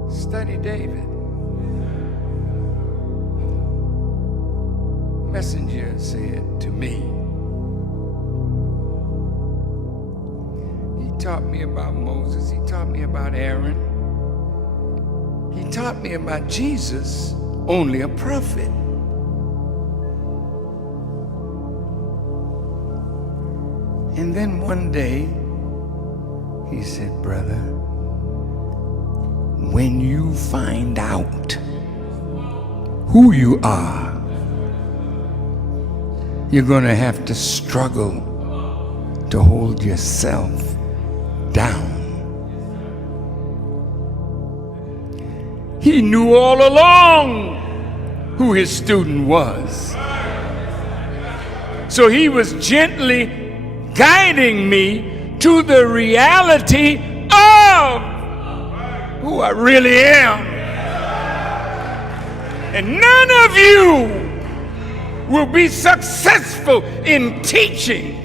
Study David. Messenger said to me, he taught me about Moses, he taught me about Aaron, he taught me about Jesus, only a prophet. And then one day he said, "Brother, when you find out who you are, you're going to have to struggle to hold yourself down." He knew all along who his student was. So he was gently guiding me to the reality of who I really am. And none of you will be successful in teaching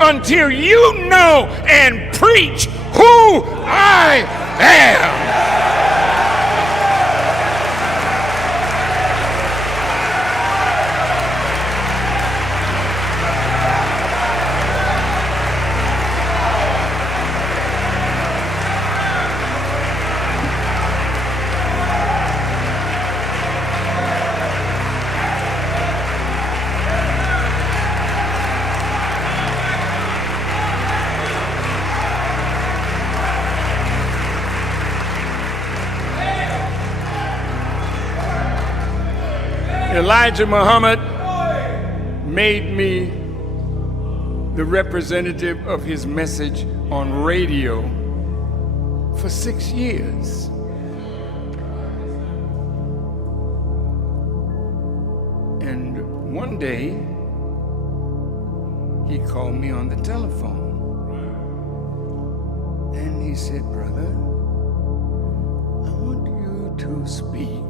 until you know and preach who I am. Elijah Muhammad made me the representative of his message on radio for 6 years. And one day, he called me on the telephone. And he said, "Brother, I want you to speak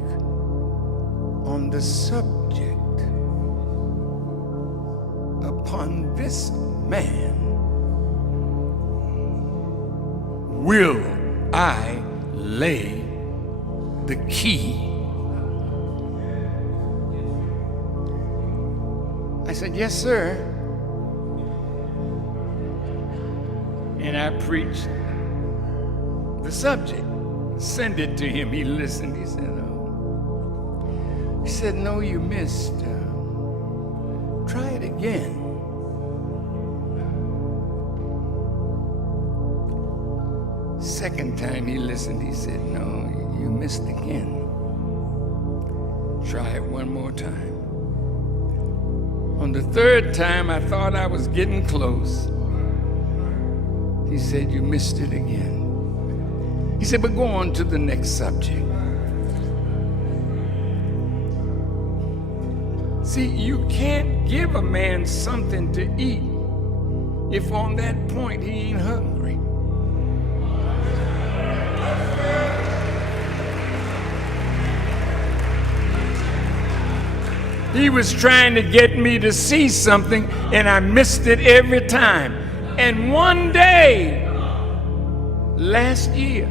on the subject upon this man will I lay the key." I said, "Yes, sir." And I preached the subject, send it to him. He listened. He said, "Oh." He said, "No, you missed. Try it again." Second time he listened, he said, "No, you missed again. Try it one more time." On the third time, I thought I was getting close. He said, "You missed it again." He said, "But go on to the next subject." See, you can't give a man something to eat if on that point he ain't hungry. He was trying to get me to see something, and I missed it every time. And one day, last year,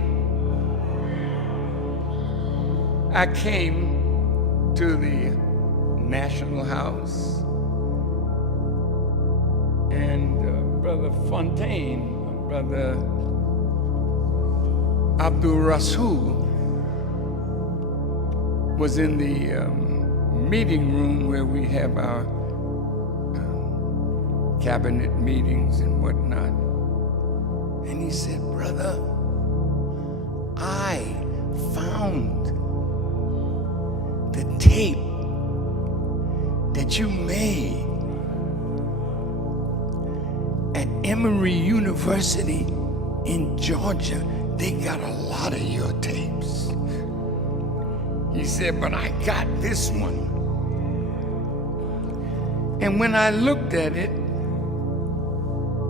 I came to the National House, and Brother Fontaine, Brother Abdul Rasul, was in the meeting room where we have our cabinet meetings and whatnot. And he said, "Brother, I found the tape that you made at Emory University in Georgia. They got a lot of your tapes." He said, "But I got this one." And when I looked at it,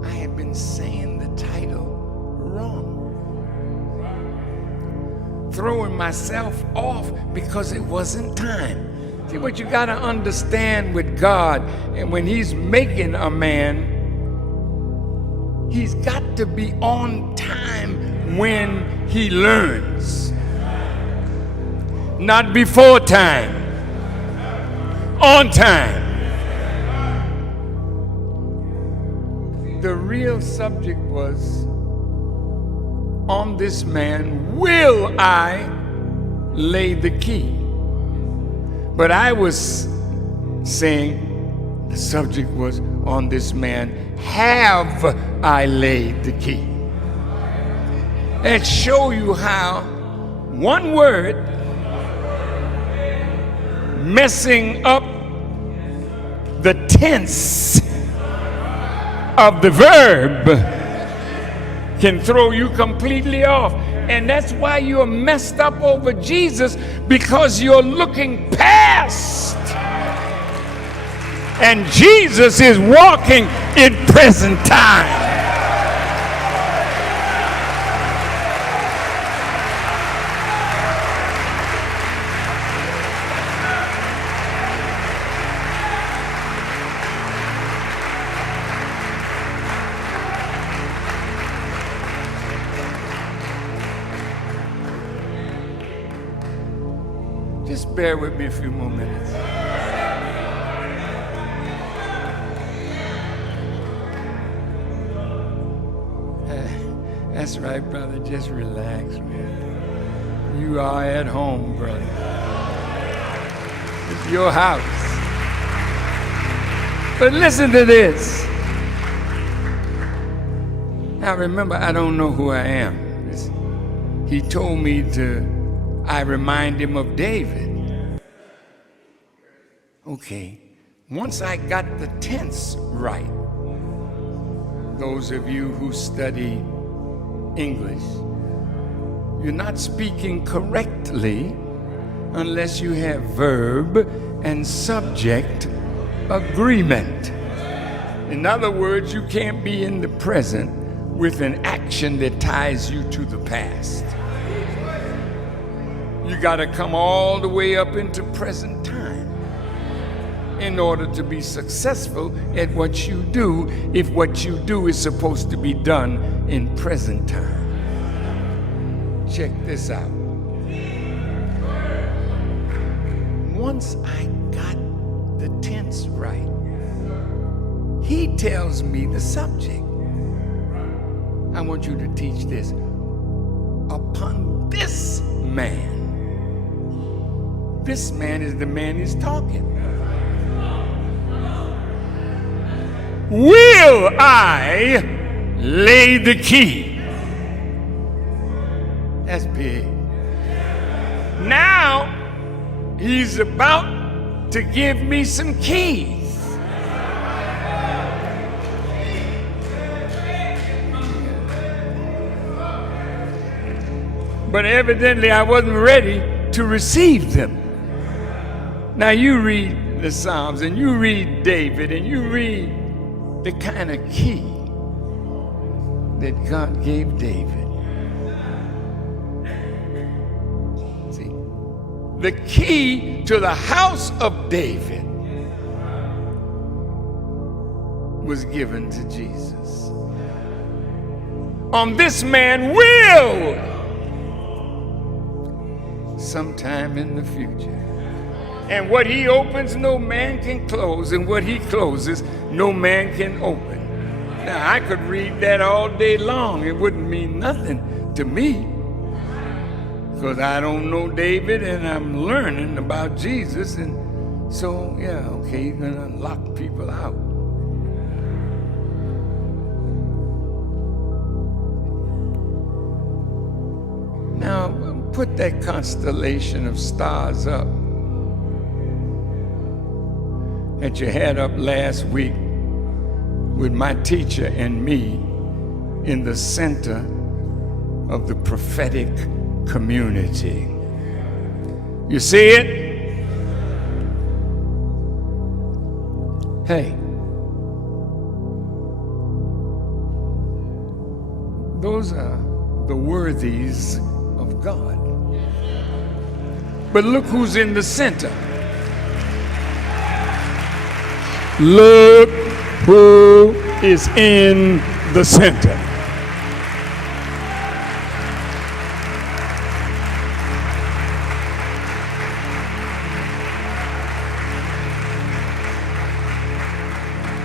I had been saying the title wrong, throwing myself off because it wasn't time. See, what you got to understand with God, and when He's making a man, He's got to be on time when He learns. Not before time, on time. The real subject was, on this man will I lay the key. But I was saying the subject was, on this man have I laid the key. And show you how one word messing up the tense of the verb can throw you completely off. And that's why you're messed up over Jesus, because you're looking past. And Jesus is walking in present time. Just bear with me a few more minutes. That's right, brother. Just relax, man. You are at home, brother. It's your house. But listen to this. Now remember, I don't know who I am. He told me I remind him of David. Okay, once I got the tense right, those of you who study English, you're not speaking correctly unless you have verb and subject agreement. In other words, you can't be in the present with an action that ties you to the past. You got to come all the way up into present time in order to be successful at what you do, if what you do is supposed to be done in present time. Check this out. Once I got the tense right, he tells me the subject. I want you to teach this. Upon this man. This man is the man he's talking. Will I lay the key? That's big. Now he's about to give me some keys. But evidently I wasn't ready to receive them. Now you read the Psalms and you read David and you read the kind of key that God gave David. See, the key to the house of David was given to Jesus. On this man will sometime in the future. And what he opens, no man can close, and what he closes, no man can open. Now, I could read that all day long. It wouldn't mean nothing to me, because I don't know David, and I'm learning about Jesus, and so, yeah, okay, you're going to lock people out. Now, put that constellation of stars up that you had up last week with my teacher and me in the center of the prophetic community. You see it? Hey, those are the worthies of God. But look who's in the center. Look who is in the center.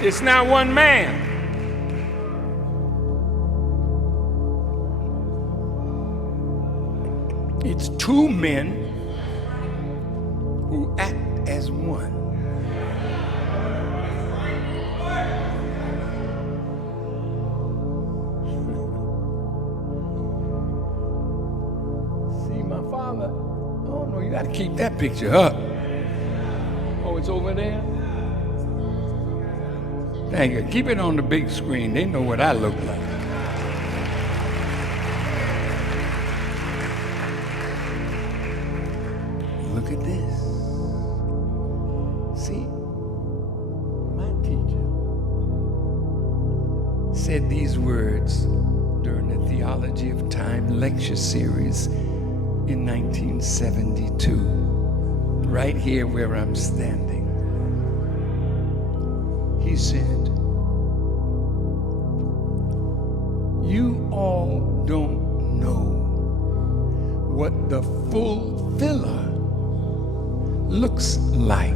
It's not one man. It's two men who act as one. See my father? Oh no, you got to keep that picture up. Oh, it's over there? Thank you. Keep it on the big screen. They know what I look like. Look at this. See, my teacher said these words during the Theology of Time lecture series in 1972, right here where I'm standing. He said, "You all don't know what the fulfiller looks like."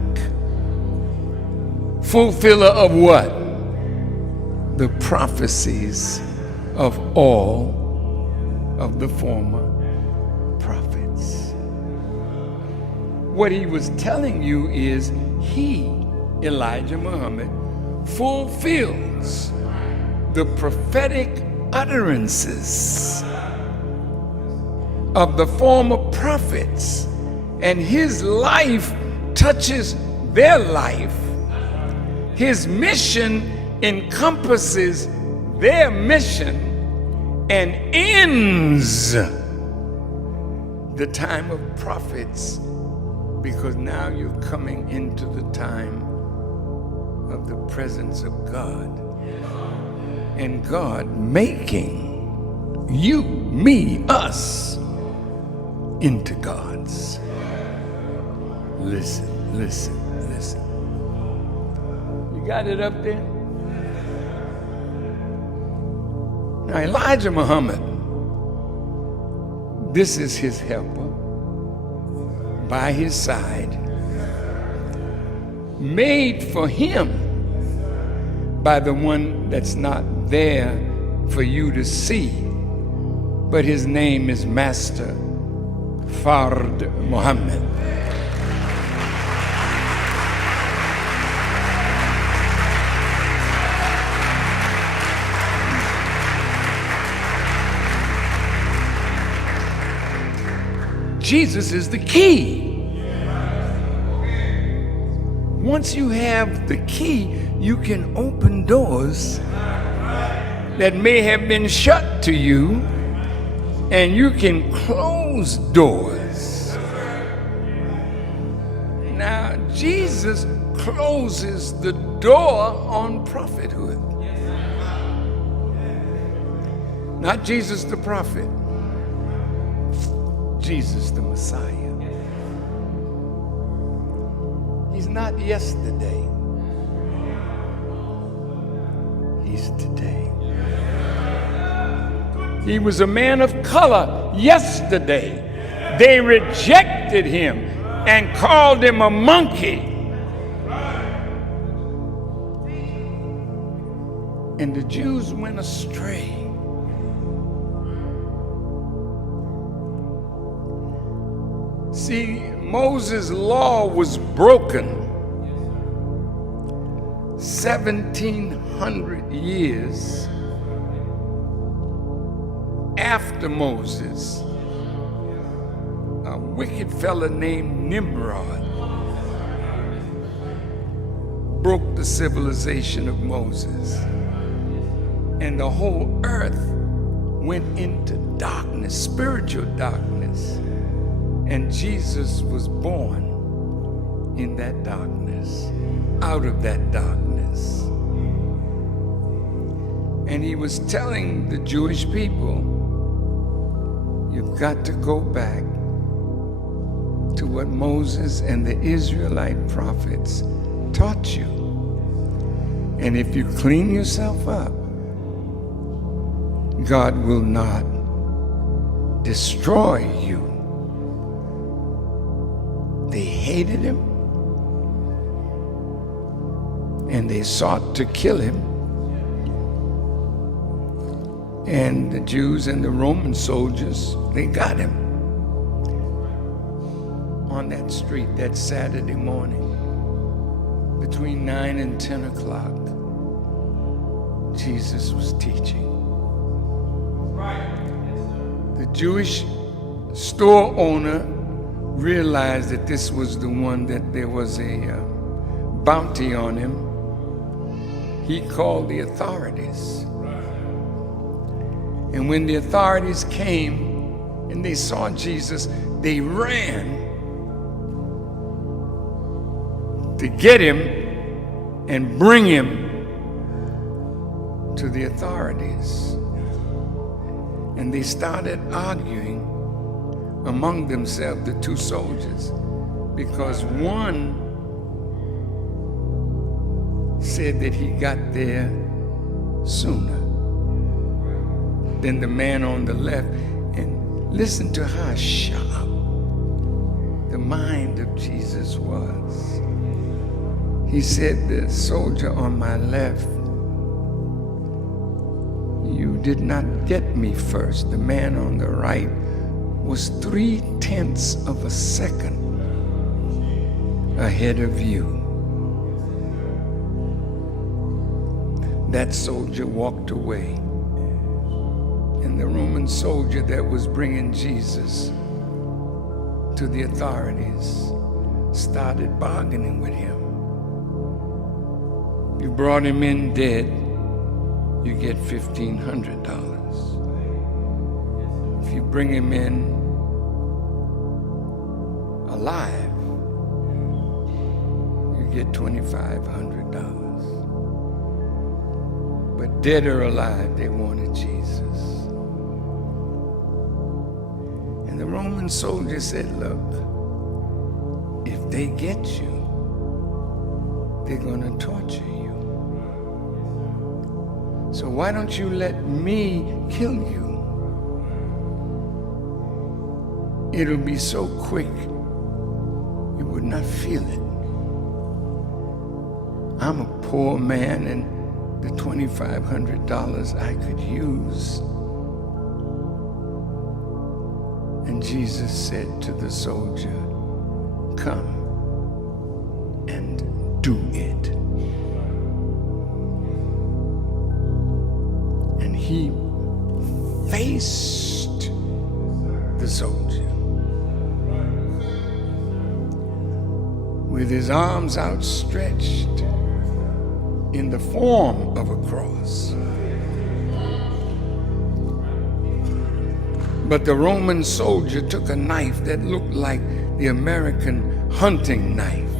Fulfiller of what? The prophecies of all of the former prophets. What he was telling you is he, Elijah Muhammad, fulfills the prophetic utterances of the former prophets, and his life touches their life. His mission encompasses their mission and ends the time of prophets, because now you're coming into the time of the presence of God, and God making you, me, us into gods. Listen, listen, listen. You got it up there? Now, Elijah Muhammad, this is his helper by his side, made for him by the one that's not there for you to see, but his name is Master Fard Muhammad. Jesus is the key. Once you have the key, you can open doors that may have been shut to you, and you can close doors. Now, Jesus closes the door on prophethood. Not Jesus the prophet, Jesus the Messiah. He's not yesterday. he's today. He was a man of color yesterday. They rejected him and called him a monkey. And the Jews went astray. See, Moses' law was broken 1,700 years after Moses. A wicked fella named Nimrod broke the civilization of Moses. And the whole earth went into darkness, spiritual darkness. And Jesus was born in that darkness, out of that darkness. And he was telling the Jewish people, you've got to go back to what Moses and the Israelite prophets taught you. And if you clean yourself up, God will not destroy you. They hated him, and they sought to kill him. And the Jews and the Roman soldiers, they got him on that street that Saturday morning between 9 and 10 o'clock. Jesus was teaching. The Jewish store owner realized that this was the one, that there was a bounty on him. He called the authorities. And when the authorities came and they saw Jesus, they ran to get him and bring him to the authorities. And they started arguing among themselves, the two soldiers, because one said that he got there sooner than the man on the left. And listen to how sharp the mind of Jesus was. He said, the soldier on my left, you did not get me first. The man on the right was 0.3 of a second ahead of you. That soldier walked away, and the Roman soldier that was bringing Jesus to the authorities started bargaining with him. You brought him in dead, you get $1,500. If you bring him in alive, you get $2,500. But dead or alive, they wanted Jesus. And the Roman soldier said, look, if they get you, they're going to torture you. So why don't you let me kill you? It'll be so quick, you would not feel it. I'm a poor man, and the $2,500 I could use. And Jesus said to the soldier, come and do it. And he faced the soldier with his arms outstretched in the form of a cross. But the Roman soldier took a knife that looked like the American hunting knife,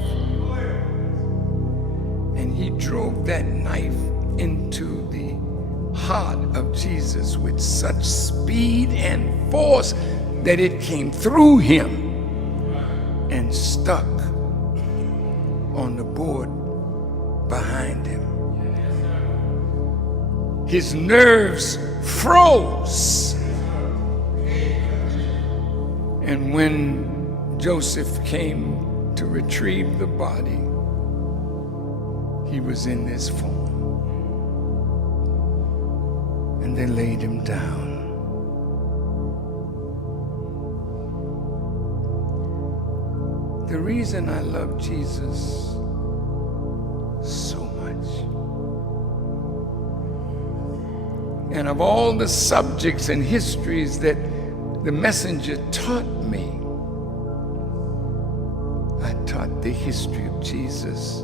and he drove that knife into the heart of Jesus with such speed and force that it came through him and stuck on the board behind him. His nerves froze. And when Joseph came to retrieve the body, he was in this form. And they laid him down. The reason I love Jesus so much, and of all the subjects and histories that the messenger taught me, I taught the history of Jesus,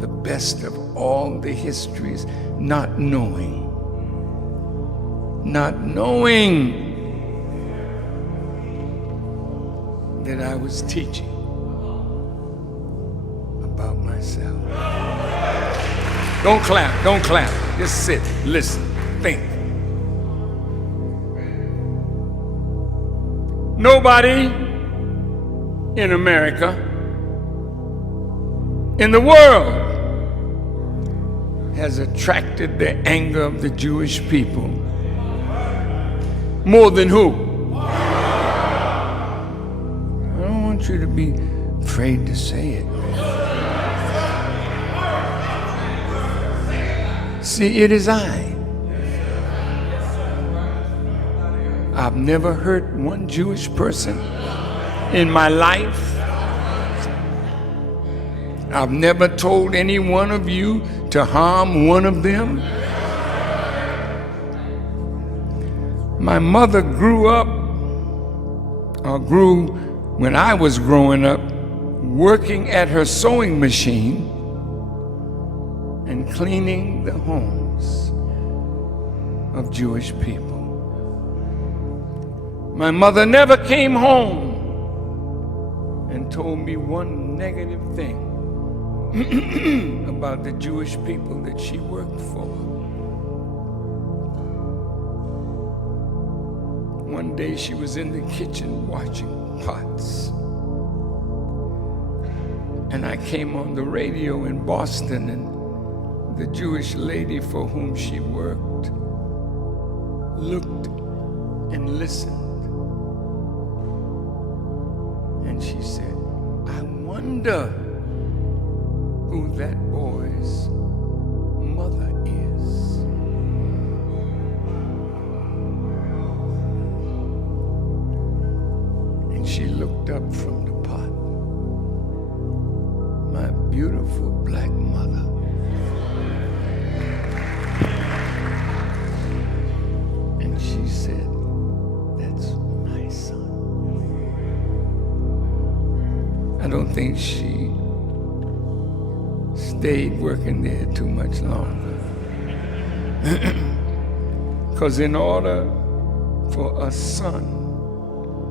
the best of all the histories, not knowing that I was teaching about myself. Don't clap, just sit, listen, think. Nobody in America, in the world, has attracted the anger of the Jewish people more than who? I don't want you to be afraid to say it. See, it is I. I've never hurt one Jewish person in my life. I've never told any one of you to harm one of them. My mother grew when I was growing up, working at her sewing machine and cleaning the homes of Jewish people. My mother never came home and told me one negative thing about the Jewish people that she worked for. One day she was in the kitchen washing pots, and I came on the radio in Boston, and the Jewish lady for whom she worked looked and listened, and she said, "I wonder who that boy's mother is." And she looked up from the pot. My beautiful black mother. And she said, "That's my son." I don't think she stayed working there too much longer. Because in order for a son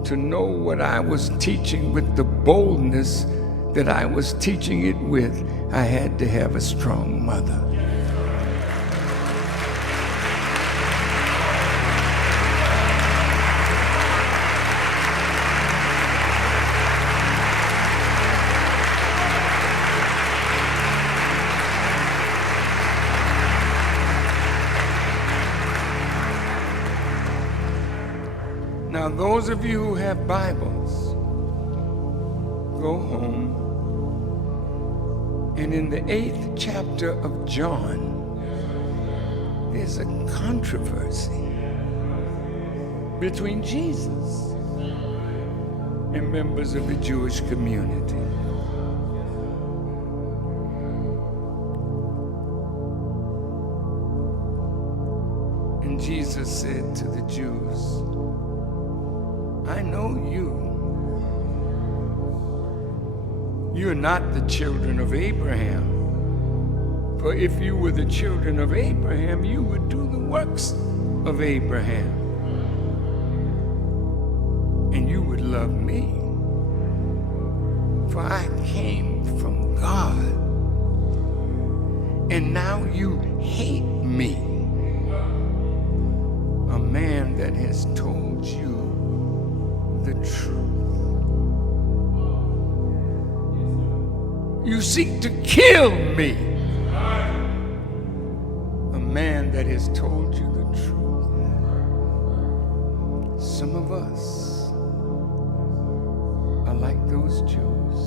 to know what I was teaching with the boldness that I was teaching it with, I had to have a strong mother. Now, those of you who have Bibles, go home, and in the 8th chapter of John, there's a controversy between Jesus and members of the Jewish community. And Jesus said to the Jews, "I know you. You're not the children of Abraham. For if you were the children of Abraham, you would do the works of Abraham. And you would love me. For I came from God. And now you hate me, a man that has told you the truth. You seek to kill me, a man that has told you the truth. Some of us are like those Jews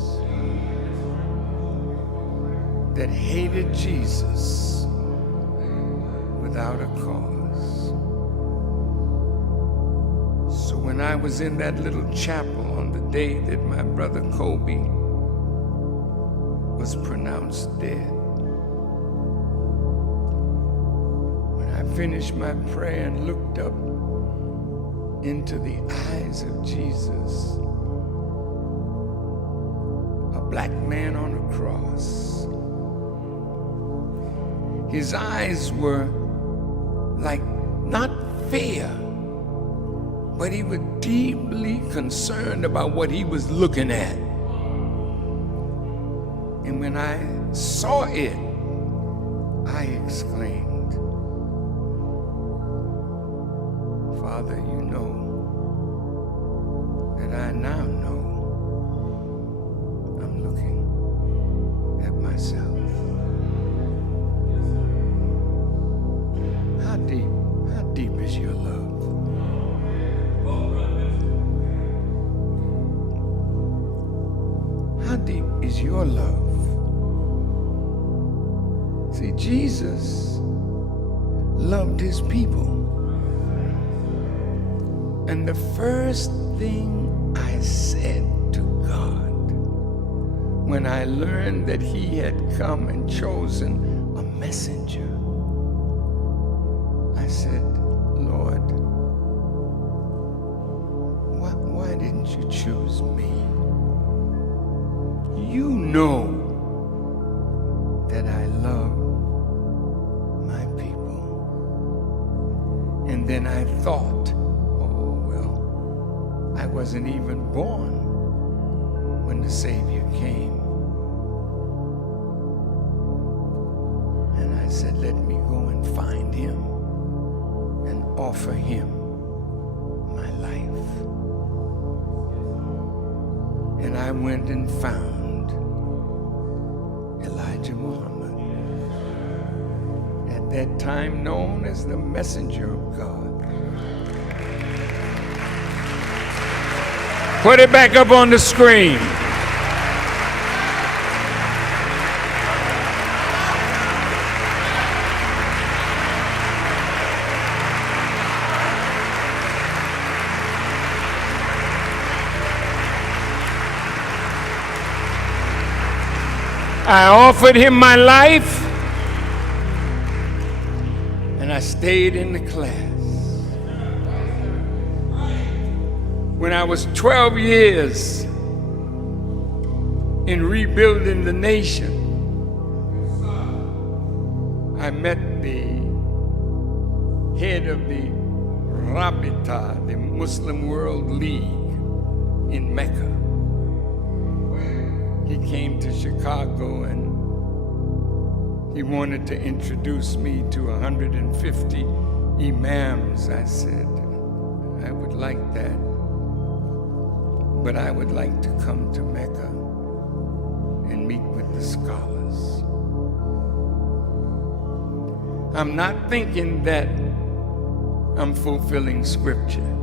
that hated Jesus without a cause. So when I was in that little chapel on the day that my brother Kobe was pronounced dead, when I finished my prayer and looked up into the eyes of Jesus, a black man on a cross, his eyes were like not fear, but he was deeply concerned about what he was looking at. And when I saw it, I exclaimed, Father, you know that I now know I'm looking at myself. How deep is your love? How deep is your love? See, Jesus loved his people. And the first thing I said to God when I learned that he had come and chosen a messenger, I said, Lord, why didn't you choose me? You know that I love my people. And then I thought, oh, well, I wasn't even born when the Savior came. And I said, let me go and find him and offer him my life. And I went and found Elijah Muhammad, at that time known as the messenger of God. Put it back up on the screen. I offered him my life, and I stayed in the class. When I was 12 years in rebuilding the nation, I met the head of the Rabita, the Muslim World League in Mecca. He came to Chicago and he wanted to introduce me to 150 imams. I said, I would like that, but I would like to come to Mecca and meet with the scholars. I'm not thinking that I'm fulfilling scripture.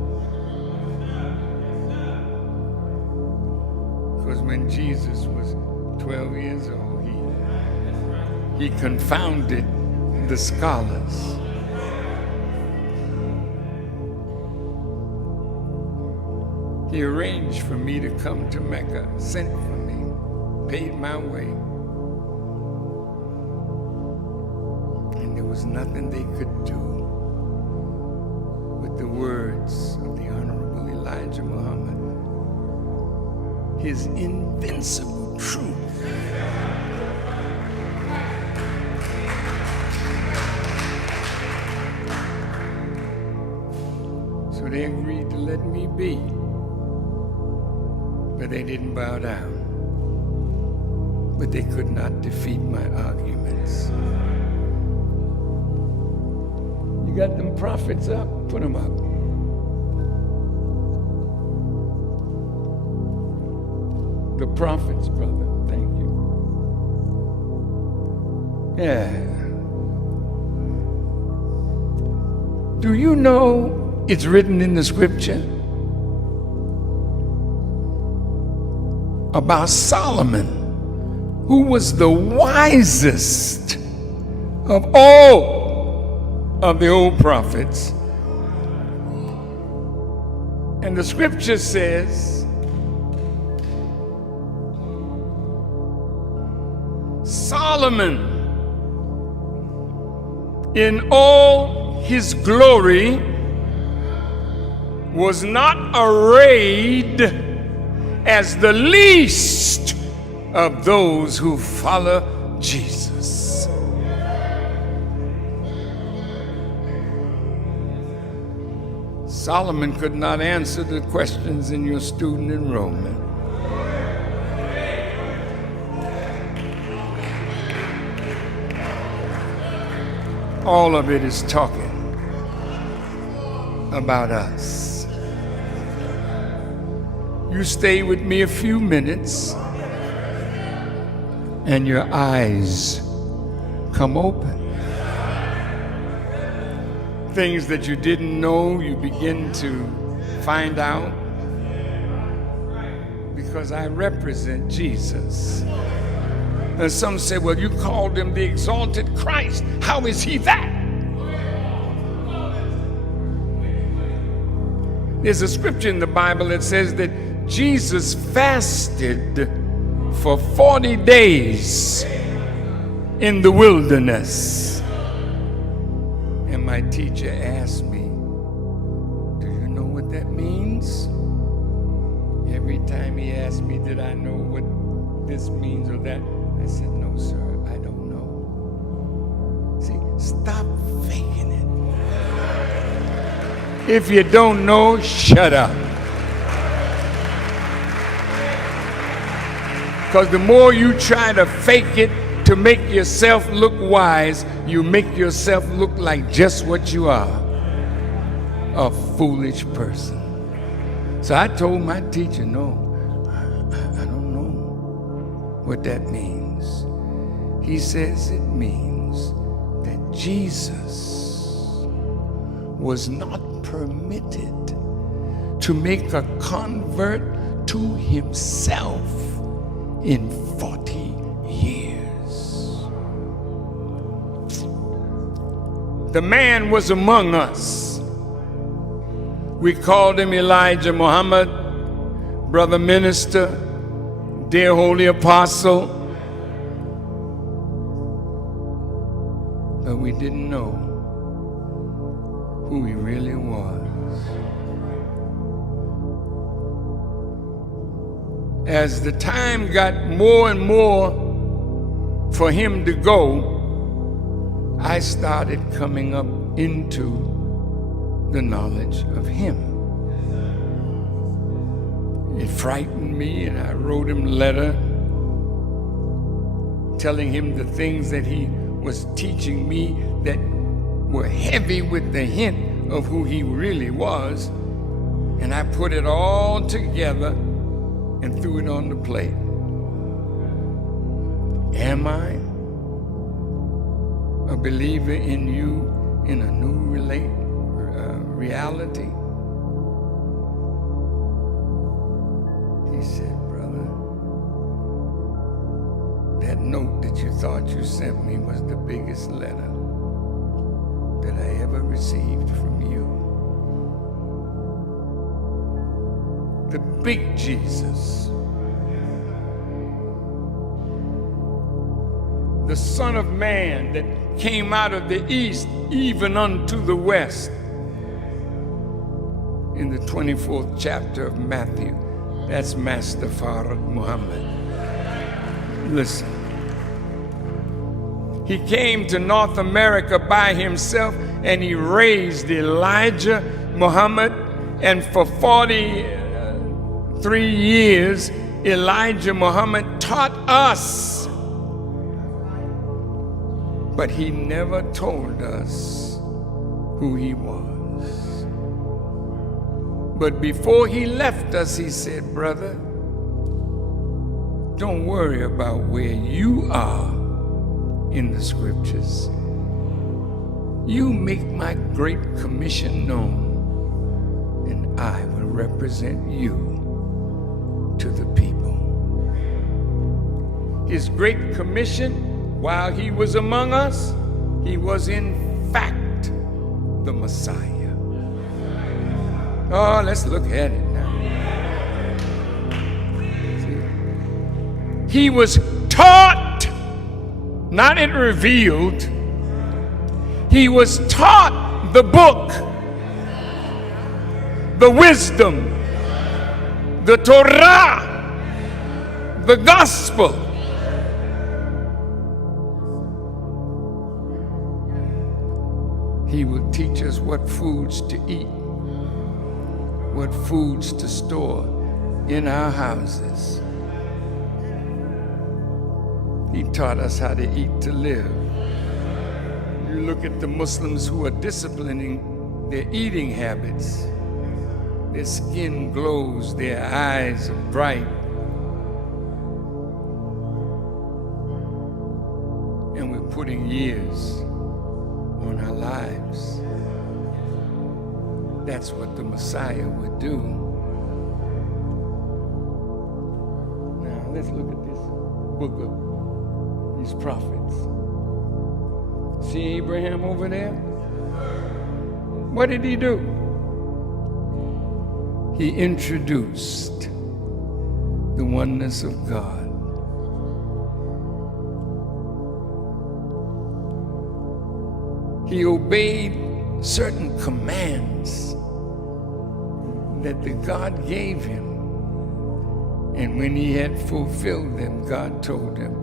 Because when Jesus was 12 years old, he confounded the scholars. He arranged for me to come to Mecca, sent for me, paid my way. And there was nothing they could do with the words of the Honorable Elijah Muhammad. His invincible truth. So they agreed to let me be, but they didn't bow down. But they could not defeat my arguments. You got them prophets up? Put them up. The prophets, brother. Thank you. Yeah. Do you know it's written in the scripture about Solomon, who was the wisest of all of the old prophets? And the scripture says, Solomon, in all his glory, was not arrayed as the least of those who follow Jesus. Solomon could not answer the questions in your student enrollment. All of it is talking about us. You stay with me a few minutes and your eyes come open. Things that you didn't know, you begin to find out, because I represent Jesus. And some say, well, you called him the exalted Christ. How is he that? There's a scripture in the Bible that says that Jesus fasted for 40 days in the wilderness. And my teacher asked me, do you know what that means? Every time he asked me, did I know what this means or that? I said, no, sir, I don't know. See, stop faking it. If you don't know, shut up. Because the more you try to fake it to make yourself look wise, you make yourself look like just what you are, a foolish person. So I told my teacher, no, I don't know what that means. He says it means that Jesus was not permitted to make a convert to himself in 40 years. The man was among us. We called him Elijah Muhammad, brother minister, dear holy apostle. But we didn't know who he really was. As the time got more and more for him to go, I started coming up into the knowledge of him. It frightened me, and I wrote him a letter telling him the things that he was teaching me that were heavy with the hint of who he really was. And I put it all together and threw it on the plate. Am I a believer in you in a new reality? He said, brother, that note that you thought you sent me was the biggest letter that I ever received from you. The big Jesus, the Son of Man that came out of the east even unto the west. In the 24th chapter of Matthew, that's Master Farrakhan Muhammad. Listen. He came to North America by himself, and he raised Elijah Muhammad, and for 43 years, Elijah Muhammad taught us. But he never told us who he was. But before he left us, he said, brother, don't worry about where you are in the scriptures. You make my great commission known, and I will represent you to the people. His great commission, while he was among us, he was in fact the Messiah. Oh, let's look at it now. See? He was taught, not it revealed. He was taught the book, the wisdom, the Torah, the gospel. He will teach us what foods to eat, what foods to store in our houses. He taught us how to eat to live. You look at the Muslims who are disciplining their eating habits. Their skin glows, their eyes are bright. And we're putting years on our lives. That's what the Messiah would do. Now let's look at this book of these prophets. See Abraham over there? What did he do? He introduced the oneness of God. He obeyed certain commands that the God gave him. And when he had fulfilled them, God told him,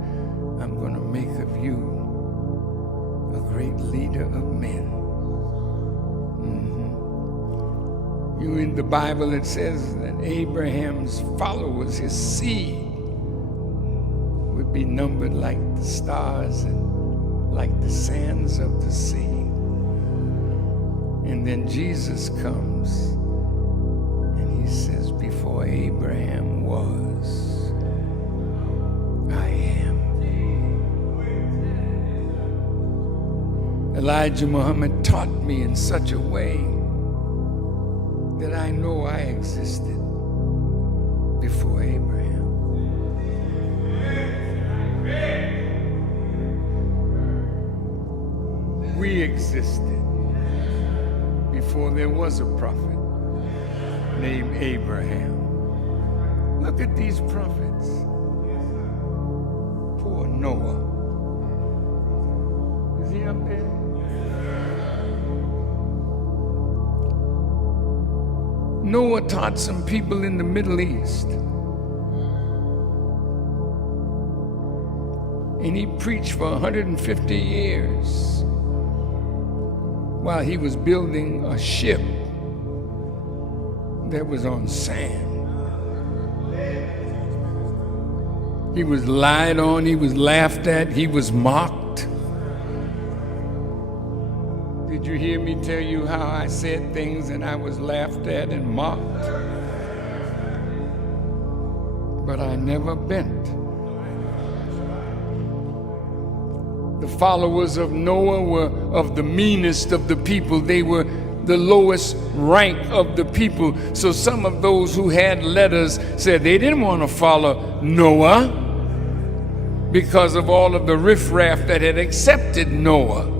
I'm going to make of you a great leader of men. You in the Bible, it says that Abraham's followers, his seed, would be numbered like the stars and like the sands of the sea. And then Jesus comes and he says, before Abraham was, I am. Elijah Muhammad taught me in such a way that I know I existed before Abraham. We existed before there was a prophet named Abraham. Look at these prophets. Poor Noah. Is he up there? Noah taught some people in the Middle East. And he preached for 150 years while he was building a ship that was on sand. He was lied on, he was laughed at, he was mocked. Did you hear me tell you how I said things and I was laughed at and mocked? But I never bent. The followers of Noah were of the meanest of the people. They were the lowest rank of the people. So some of those who had letters said they didn't want to follow Noah because of all of the riffraff that had accepted Noah.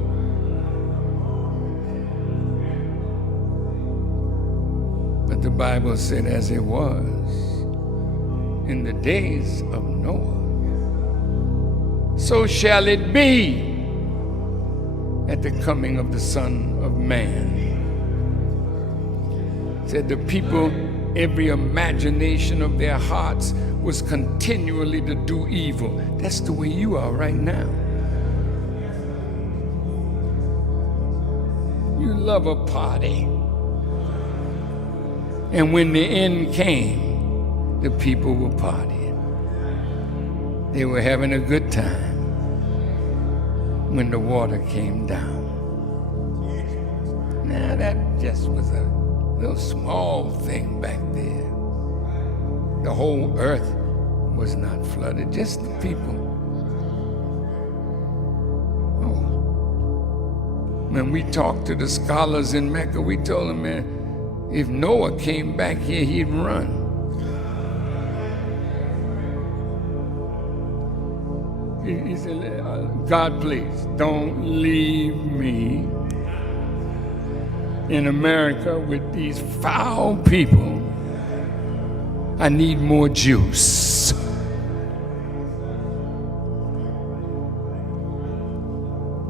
But the Bible said, as it was in the days of Noah, so shall it be at the coming of the Son of Man. Said the people, every imagination of their hearts was continually to do evil. That's the way you are right now. You love a party. And when the end came, the people were partying. They were having a good time when the water came down. Now that just was a little small thing back there. The whole earth was not flooded, just the people. Oh. When we talked to the scholars in Mecca, we told them, man, if Noah came back here, he'd run. He said, God, please, don't leave me in America with these foul people. I need more juice.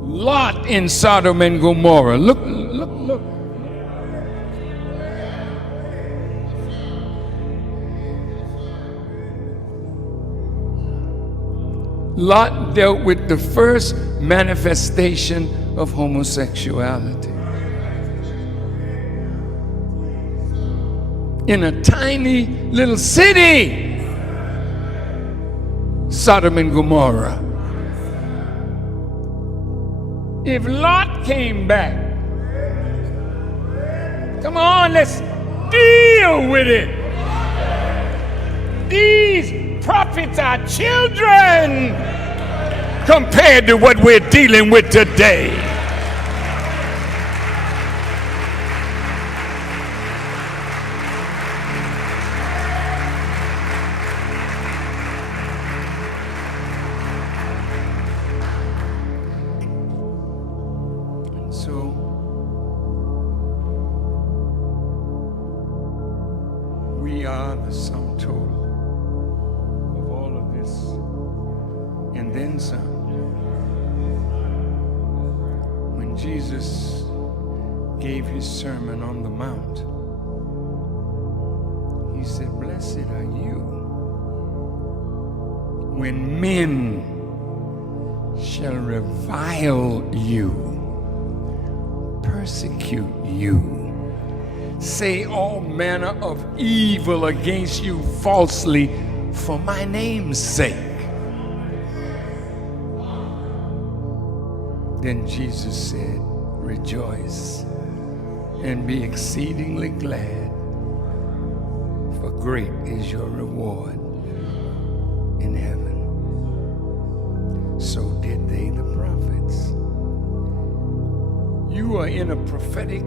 Lot in Sodom and Gomorrah. Look. Lot dealt with the first manifestation of homosexuality. In a tiny little city, Sodom and Gomorrah. If Lot came back, come on, let's deal with it. These prophets are children compared to what we're dealing with today. And so we are the sum total of all of this and then some. When Jesus gave his Sermon on the Mount, he said, blessed are you when men shall revile you, persecute you, say all manner of evil against you falsely for my name's sake. Then Jesus said, rejoice and be exceedingly glad, for great is your reward in heaven. So did they, the prophets. You are in a prophetic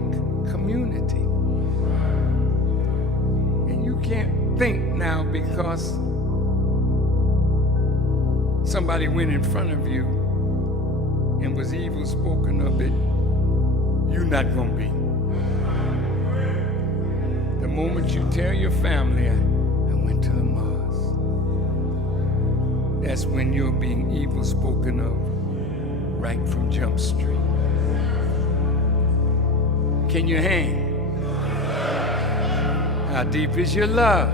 community. And you can't think now because somebody went in front of you and was evil spoken of it, you're not going to be. The moment you tell your family, I went to the mosque, that's when you're being evil spoken of right from Jump Street. Can you hang? How deep is your love?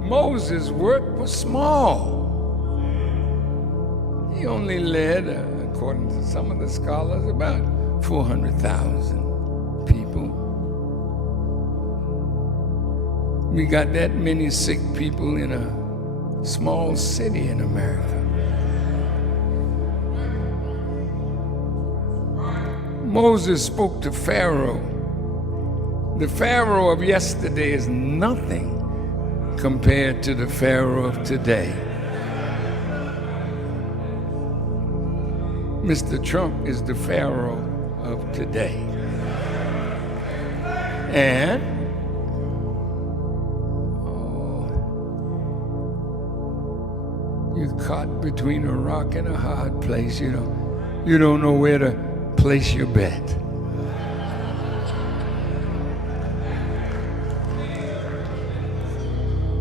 Moses' work was small. He only led, according to some of the scholars, about 400,000 people. We got that many sick people in a small city in America. Moses spoke to Pharaoh. The Pharaoh of yesterday is nothing compared to the Pharaoh of today. Mr. Trump is the Pharaoh of today. And you're caught between a rock and a hard place. You don't know where to place your bet.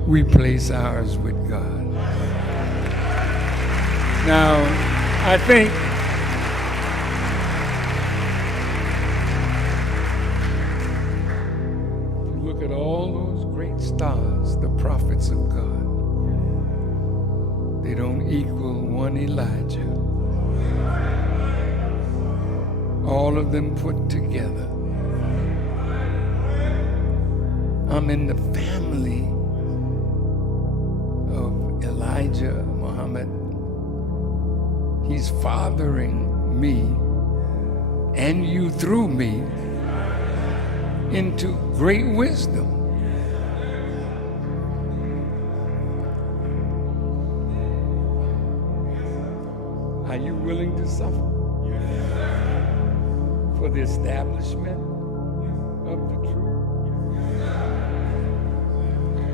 We place ours with God. Now, I think at all those great stars, the prophets of God, they don't equal one Elijah. All of them put together. I'm in the family of Elijah Muhammad. He's fathering me and you through me into great wisdom. Are you willing to suffer? for the establishment of the truth.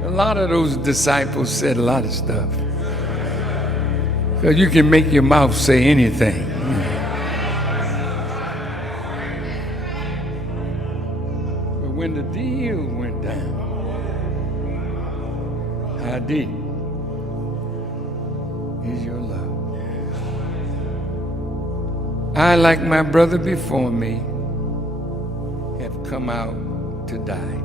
A lot of those disciples said a lot of stuff. Because you can make your mouth say anything. But when the deal went down, how deep is your love? I, like my brother before me, have come out to die.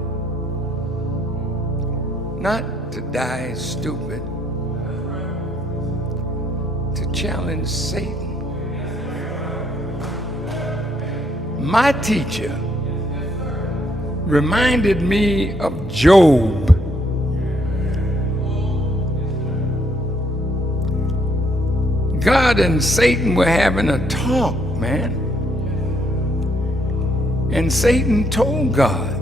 Not to die stupid, to challenge Satan. My teacher reminded me of Job. God and Satan were having a talk, man. And Satan told God,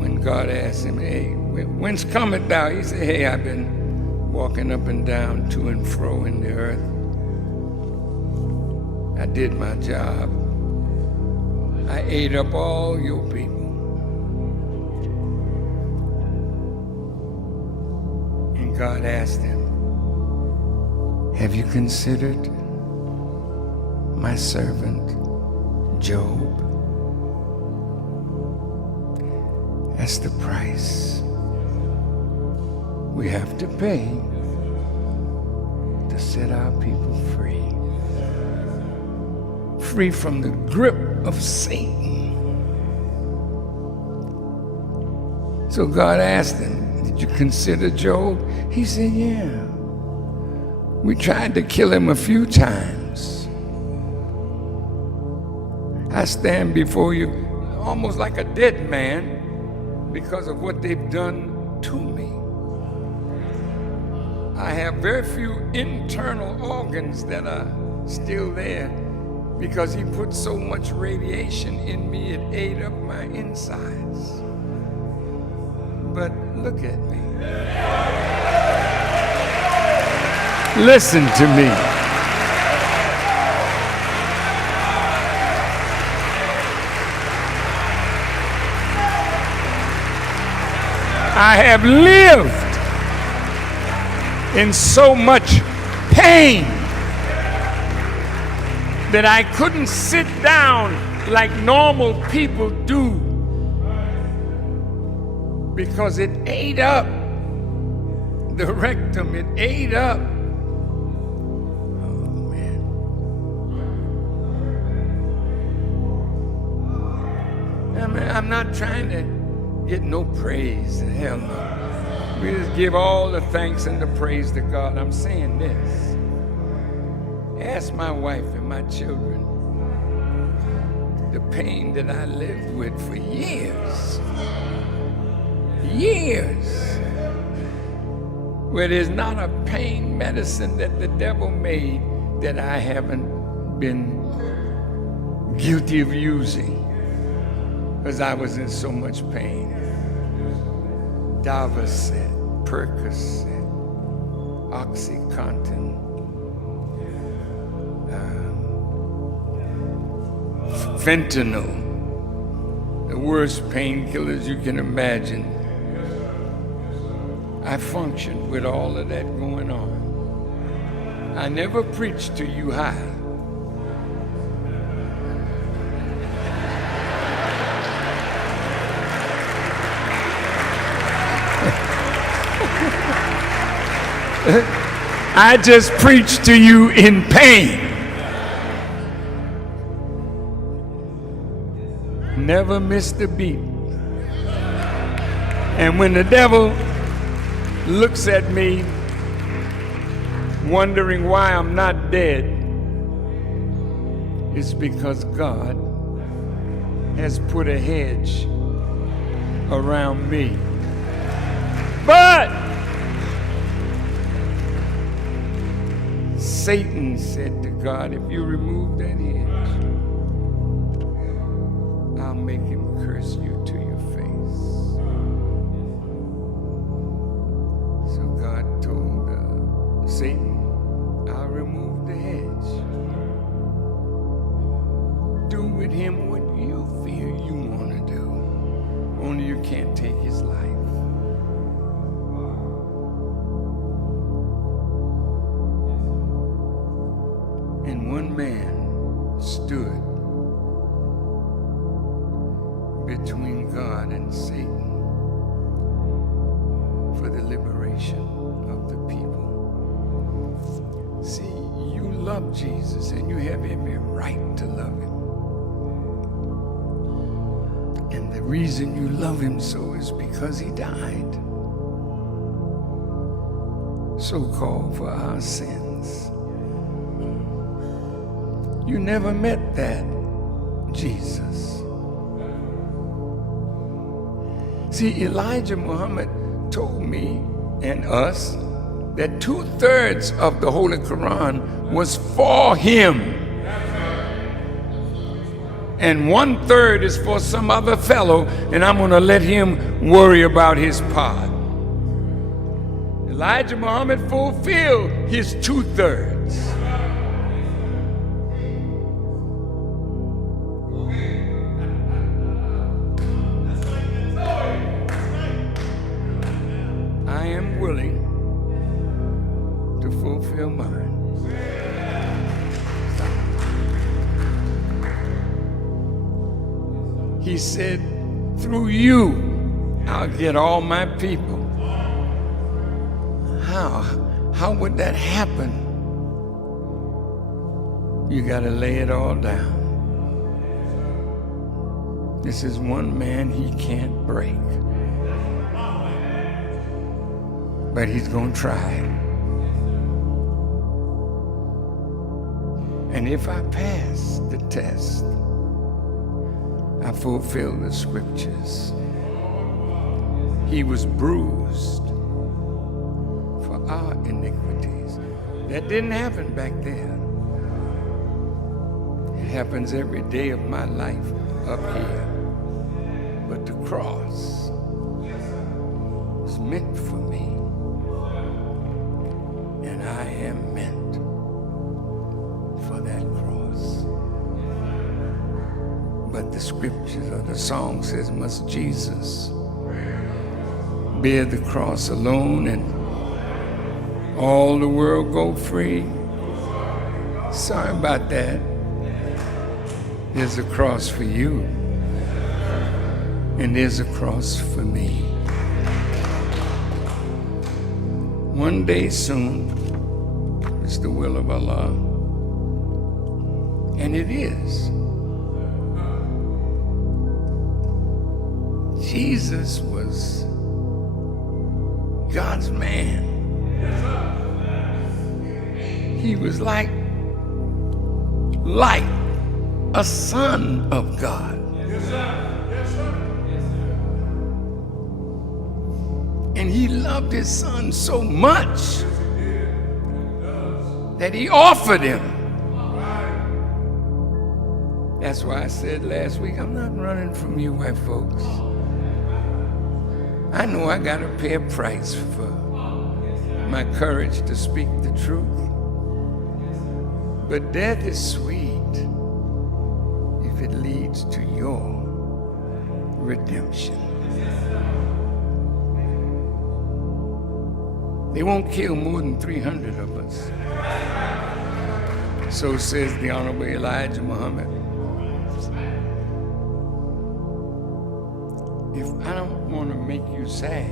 when God asked him, hey, whence cometh thou? He said, hey, I've been walking up and down, to and fro in the earth. I did my job. I ate up all your people. God asked him, have you considered my servant Job? That's the price we have to pay to set our people free. Free from the grip of Satan. So God asked him, did you consider Job? He said, yeah. We tried to kill him a few times. I stand before you almost like a dead man because of what they've done to me. I have very few internal organs that are still there because he put so much radiation in me, it ate up my insides. But look at me. Listen to me. I have lived in so much pain that I couldn't sit down like normal people do, because it ate up the rectum, it ate up. Oh, man. I mean, I'm not trying to get no praise, hell no. We just give all the thanks and the praise to God. I'm saying this. Ask my wife and my children the pain that I lived with for years. Years, where there's not a pain medicine that the devil made that I haven't been guilty of using, because I was in so much pain. Davocet, Percocet, Oxycontin, fentanyl, the worst painkillers you can imagine. I functioned with all of that going on. I never preached to you high. I just preached to you in pain. Never missed a beat. And when the devil looks at me wondering why I'm not dead, it's because God has put a hedge around me. But Satan said to God, if you remove that hedge, I'll make him curse you to your face. So God told Satan, between God and Satan for the liberation of the people. See, you love Jesus, and you have every right to love him. And the reason you love him so is because he died, so-called for our sins. You never met that Jesus. See, Elijah Muhammad told me and us that 2/3 of the Holy Quran was for him, and 1/3 is for some other fellow, and I'm going to let him worry about his part. Elijah Muhammad fulfilled his 2/3. I am willing to fulfill mine. He said, through you, I'll get all my people. How would that happen? You got to lay it all down. This is one man he can't break. But he's going to try. And if I pass the test, I fulfill the scriptures. He was bruised for our iniquities. That didn't happen back then. It happens every day of my life up here. But the cross was meant for me. And I am meant for that cross. But the scriptures or the song says, must Jesus bear the cross alone and all the world go free? Sorry about that. There's a cross for you, and there's a cross for me. One day soon, it's the will of Allah, and it is. Jesus was God's man. He was like a son of God. And he loved his son so much that he offered him. That's why I said last week, I'm not running from you white folks. I know I got to pay a price for my courage to speak the truth. But death is sweet if it leads to your redemption. They won't kill more than 300 of us. So says the Honorable Elijah Muhammad. If I don't want to make you sad,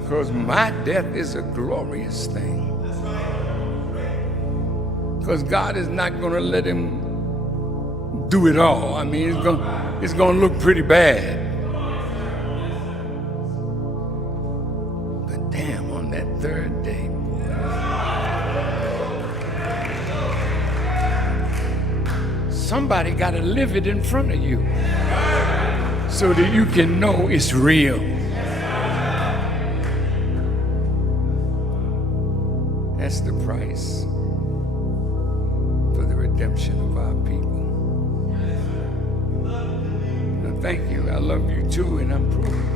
because my death is a glorious thing. Because God is not going to let him do it all. I mean, it's going to look pretty bad. But damn, on that third day, somebody got to live it in front of you so that you can know it's real. That's the price for the redemption of our people. Now, thank you. I love you too, and I'm proving.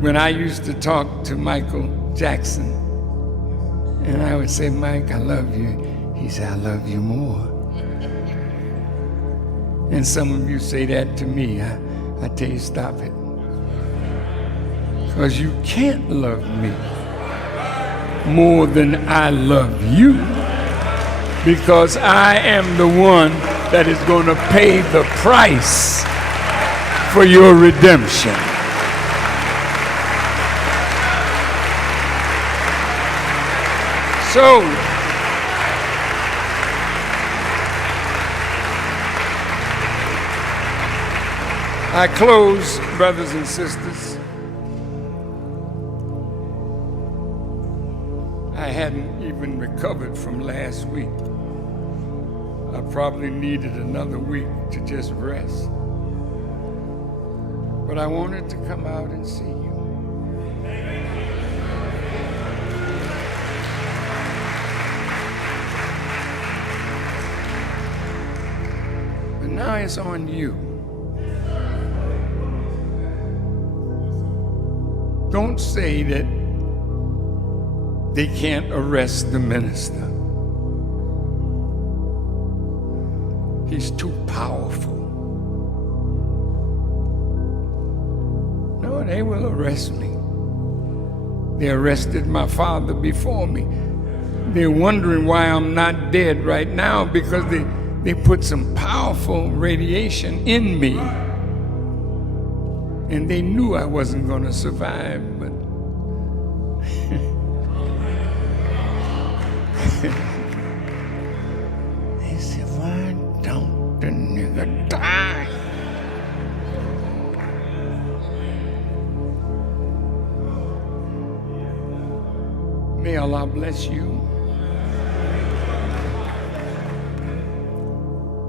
When I used to talk to Michael Jackson, and I would say, Mike, I love you. He said, I love you more. And some of you say that to me. I tell you, stop it. Because you can't love me more than I love you. Because I am the one that is going to pay the price for your redemption. So, I close, brothers and sisters. I hadn't even recovered from last week. I probably needed another week to just rest. But I wanted to come out and see you. But now it's on you. Don't say that they can't arrest the minister. He's too powerful. No, they will arrest me. They arrested my father before me. They're wondering why I'm not dead right now because they put some powerful radiation in me. And they knew I wasn't going to survive, but they said, why don't the nigga die? May Allah bless you.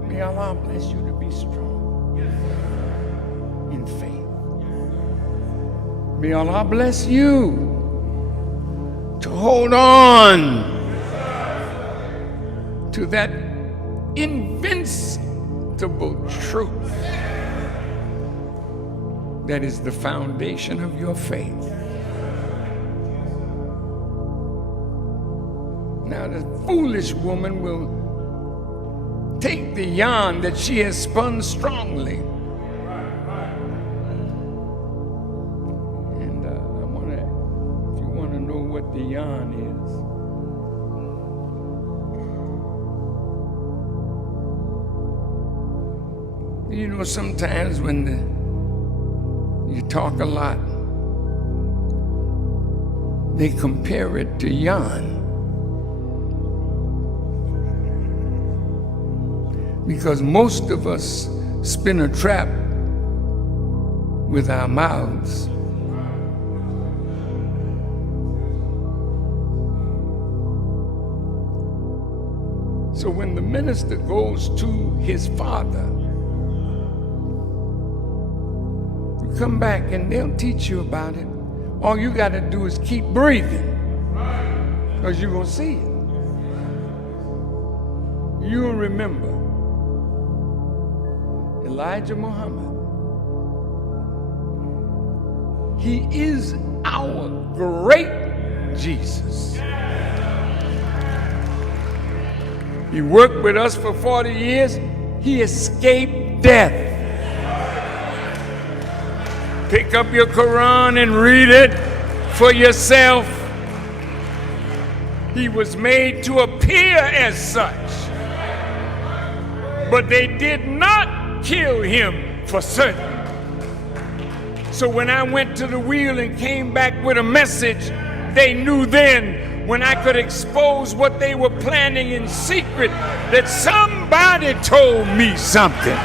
May Allah bless you to be strong in faith. May Allah bless you to hold on to that invincible truth that is the foundation of your faith. Now the foolish woman will take the yarn that she has spun strongly. The yarn is. You know, sometimes when you talk a lot, they compare it to yarn. Because most of us spin a trap with our mouths. So when the minister goes to his father, you come back and they'll teach you about it. All you got to do is keep breathing, because you're going to see it. You'll remember Elijah Muhammad. He is our great Jesus. He worked with us for 40 years. He escaped death. Pick up your Quran and read it for yourself. He was made to appear as such. But they did not kill him for certain. So when I went to the wheel and came back with a message, they knew then, when I could expose what they were planning in secret, that somebody told me something.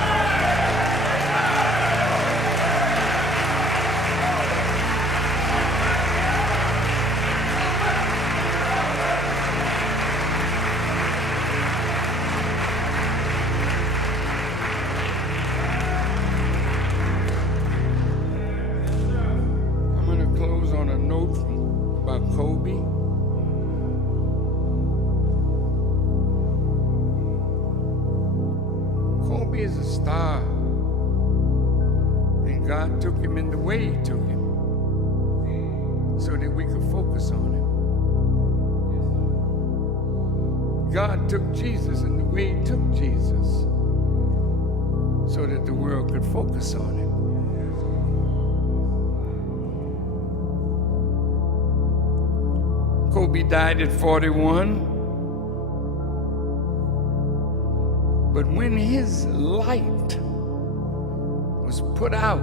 I'm going to close on a note about Kobe. Kobe is a star, and God took him in the way he took him so that we could focus on him. God took Jesus in the way he took Jesus so that the world could focus on him. Kobe died at 41. But when his light was put out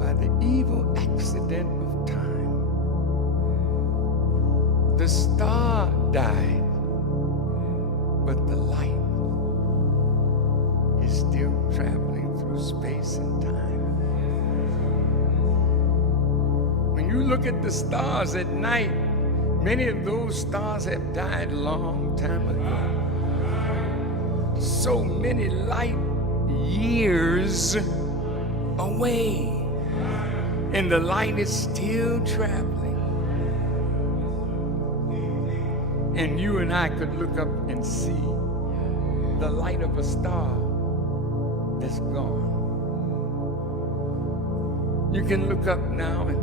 by the evil accident of time, the star died, but the light is still traveling through space and time. When you look at the stars at night, many of those stars have died a long time ago. So many light years away, and the light is still traveling. And you and I could look up and see the light of a star that's gone. You can look up now and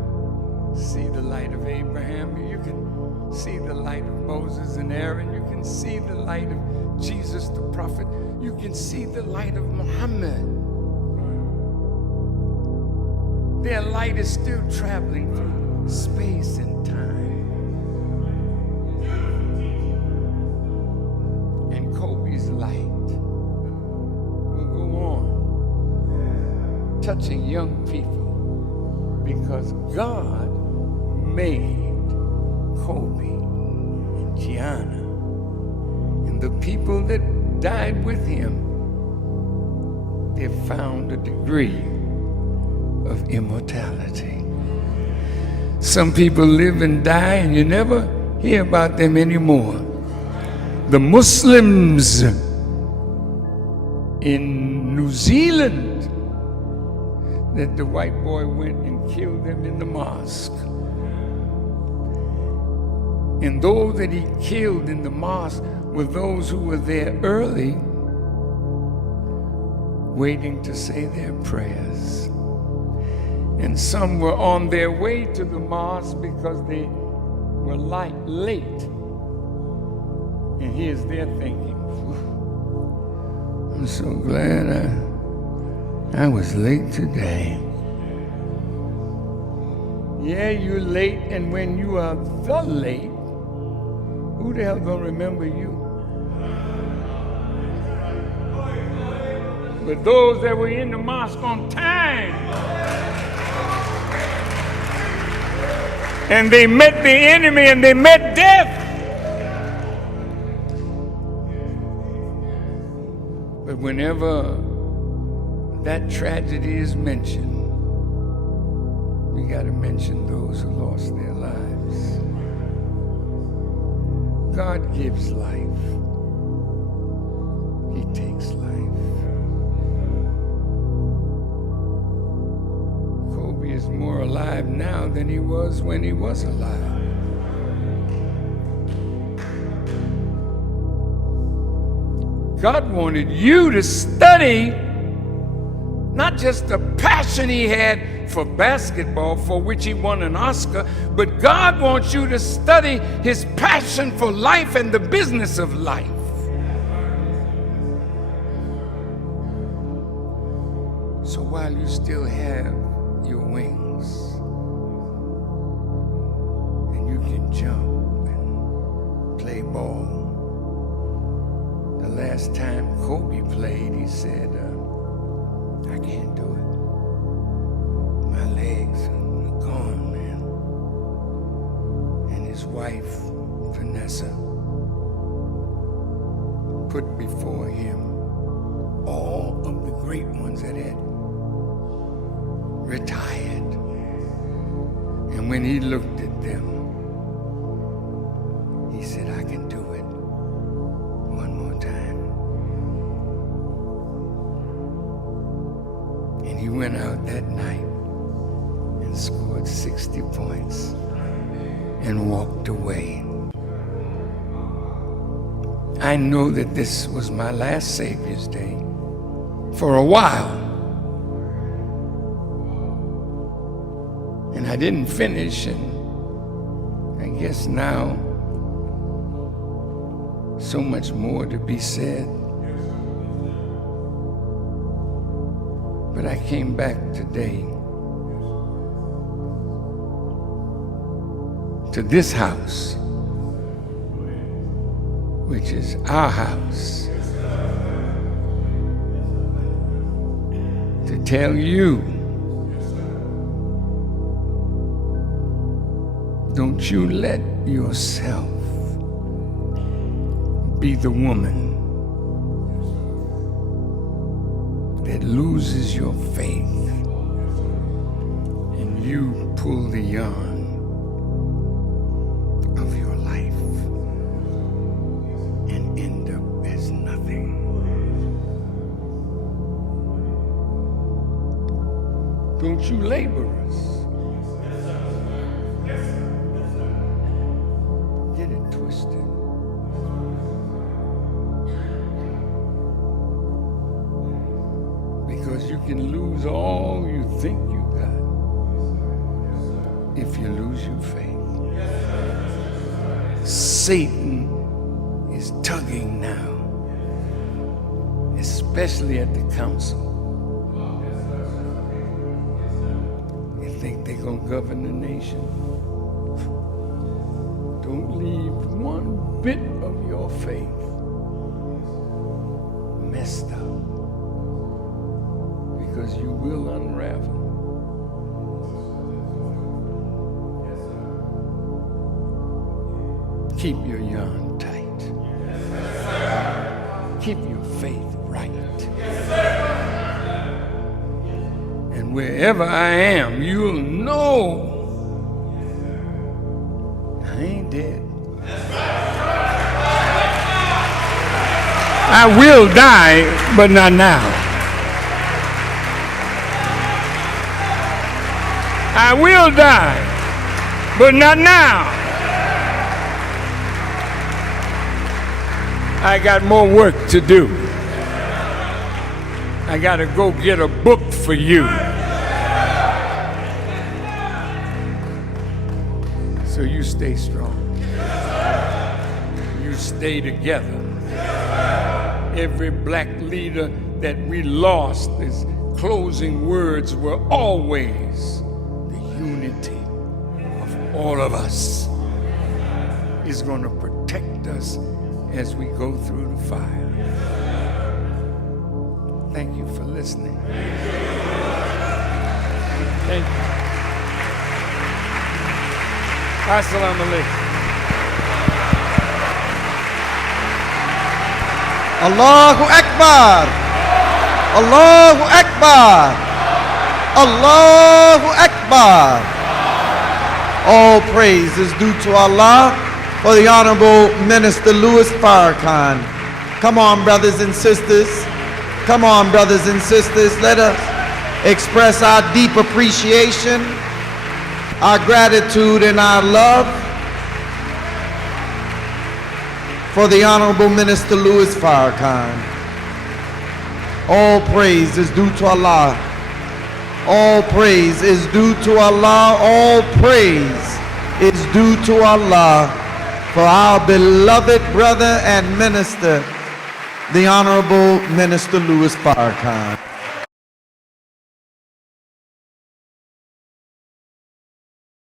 see the light of Abraham. You can see the light of Moses and Aaron. You can see the light of Jesus the prophet. You can see the light of Muhammad. Their light is still traveling through space and time. And Kobe's light will go on, touching young people, because God made Kobe and Gianna and the people that died with him. They found a degree of immortality. Some people live and die and you never hear about them anymore. The Muslims in New Zealand, that the white boy went and killed them in the mosque. And those that he killed in the mosque were those who were there early, waiting to say their prayers. And some were on their way to the mosque because they were late. And here's their thinking, I'm so glad I was late today. Yeah, you're late, and when you are the late, who the hell gonna remember you? But those that were in the mosque on time, and they met the enemy and they met death. But whenever that tragedy is mentioned, we got to mention those who lost their lives. God gives life. He takes life. Kobe is more alive now than he was when he was alive. God wanted you to study not just the passion he had for basketball, for which he won an Oscar, but God wants you to study his passion for life and the business of life. So while you still have your wings and you can jump and play ball. The last time Kobe played, he said, I can't do it. My legs are gone, man. And his wife, Vanessa, put before him all of the great ones that had retired. And when he looked at them, he said, I can do it one more time. And he went out that night and scored 60 points and walked away. I know that this was my last Savior's Day for a while. And I didn't finish, and I guess now so much more to be said. But I came back today to this house, which is our house, to tell you, don't you let yourself be the woman that loses your faith and you pull the yarn of your life and end up as nothing. Don't you laborers get it twisted. Because you can lose all you think you got if you lose your faith. Satan is tugging now, especially at the council. You think they're going to govern the nation? Don't leave one bit of your faith messed up, because you will unravel. Keep your yarn tight. Keep your faith right. And wherever I am, you'll know I ain't dead. I will die, but not now. I will die, but not now. I got more work to do. I got to go get a book for you. So you stay strong. You stay together. Every black leader that we lost, his closing words were always the unity of all of us is going to protect us as we go through the fire. Thank you for listening. Thank you. Asalaam. Allahu Akbar. Allahu Akbar. Allahu Akbar. All praise is due to Allah for the Honorable Minister Louis Farrakhan. Come on, brothers and sisters. Come on, brothers and sisters. Let us express our deep appreciation, our gratitude, and our love for the Honorable Minister Louis Farrakhan. All praise is due to Allah. All praise is due to Allah. All praise is due to Allah for our beloved brother and minister, the Honorable Minister Louis Farrakhan.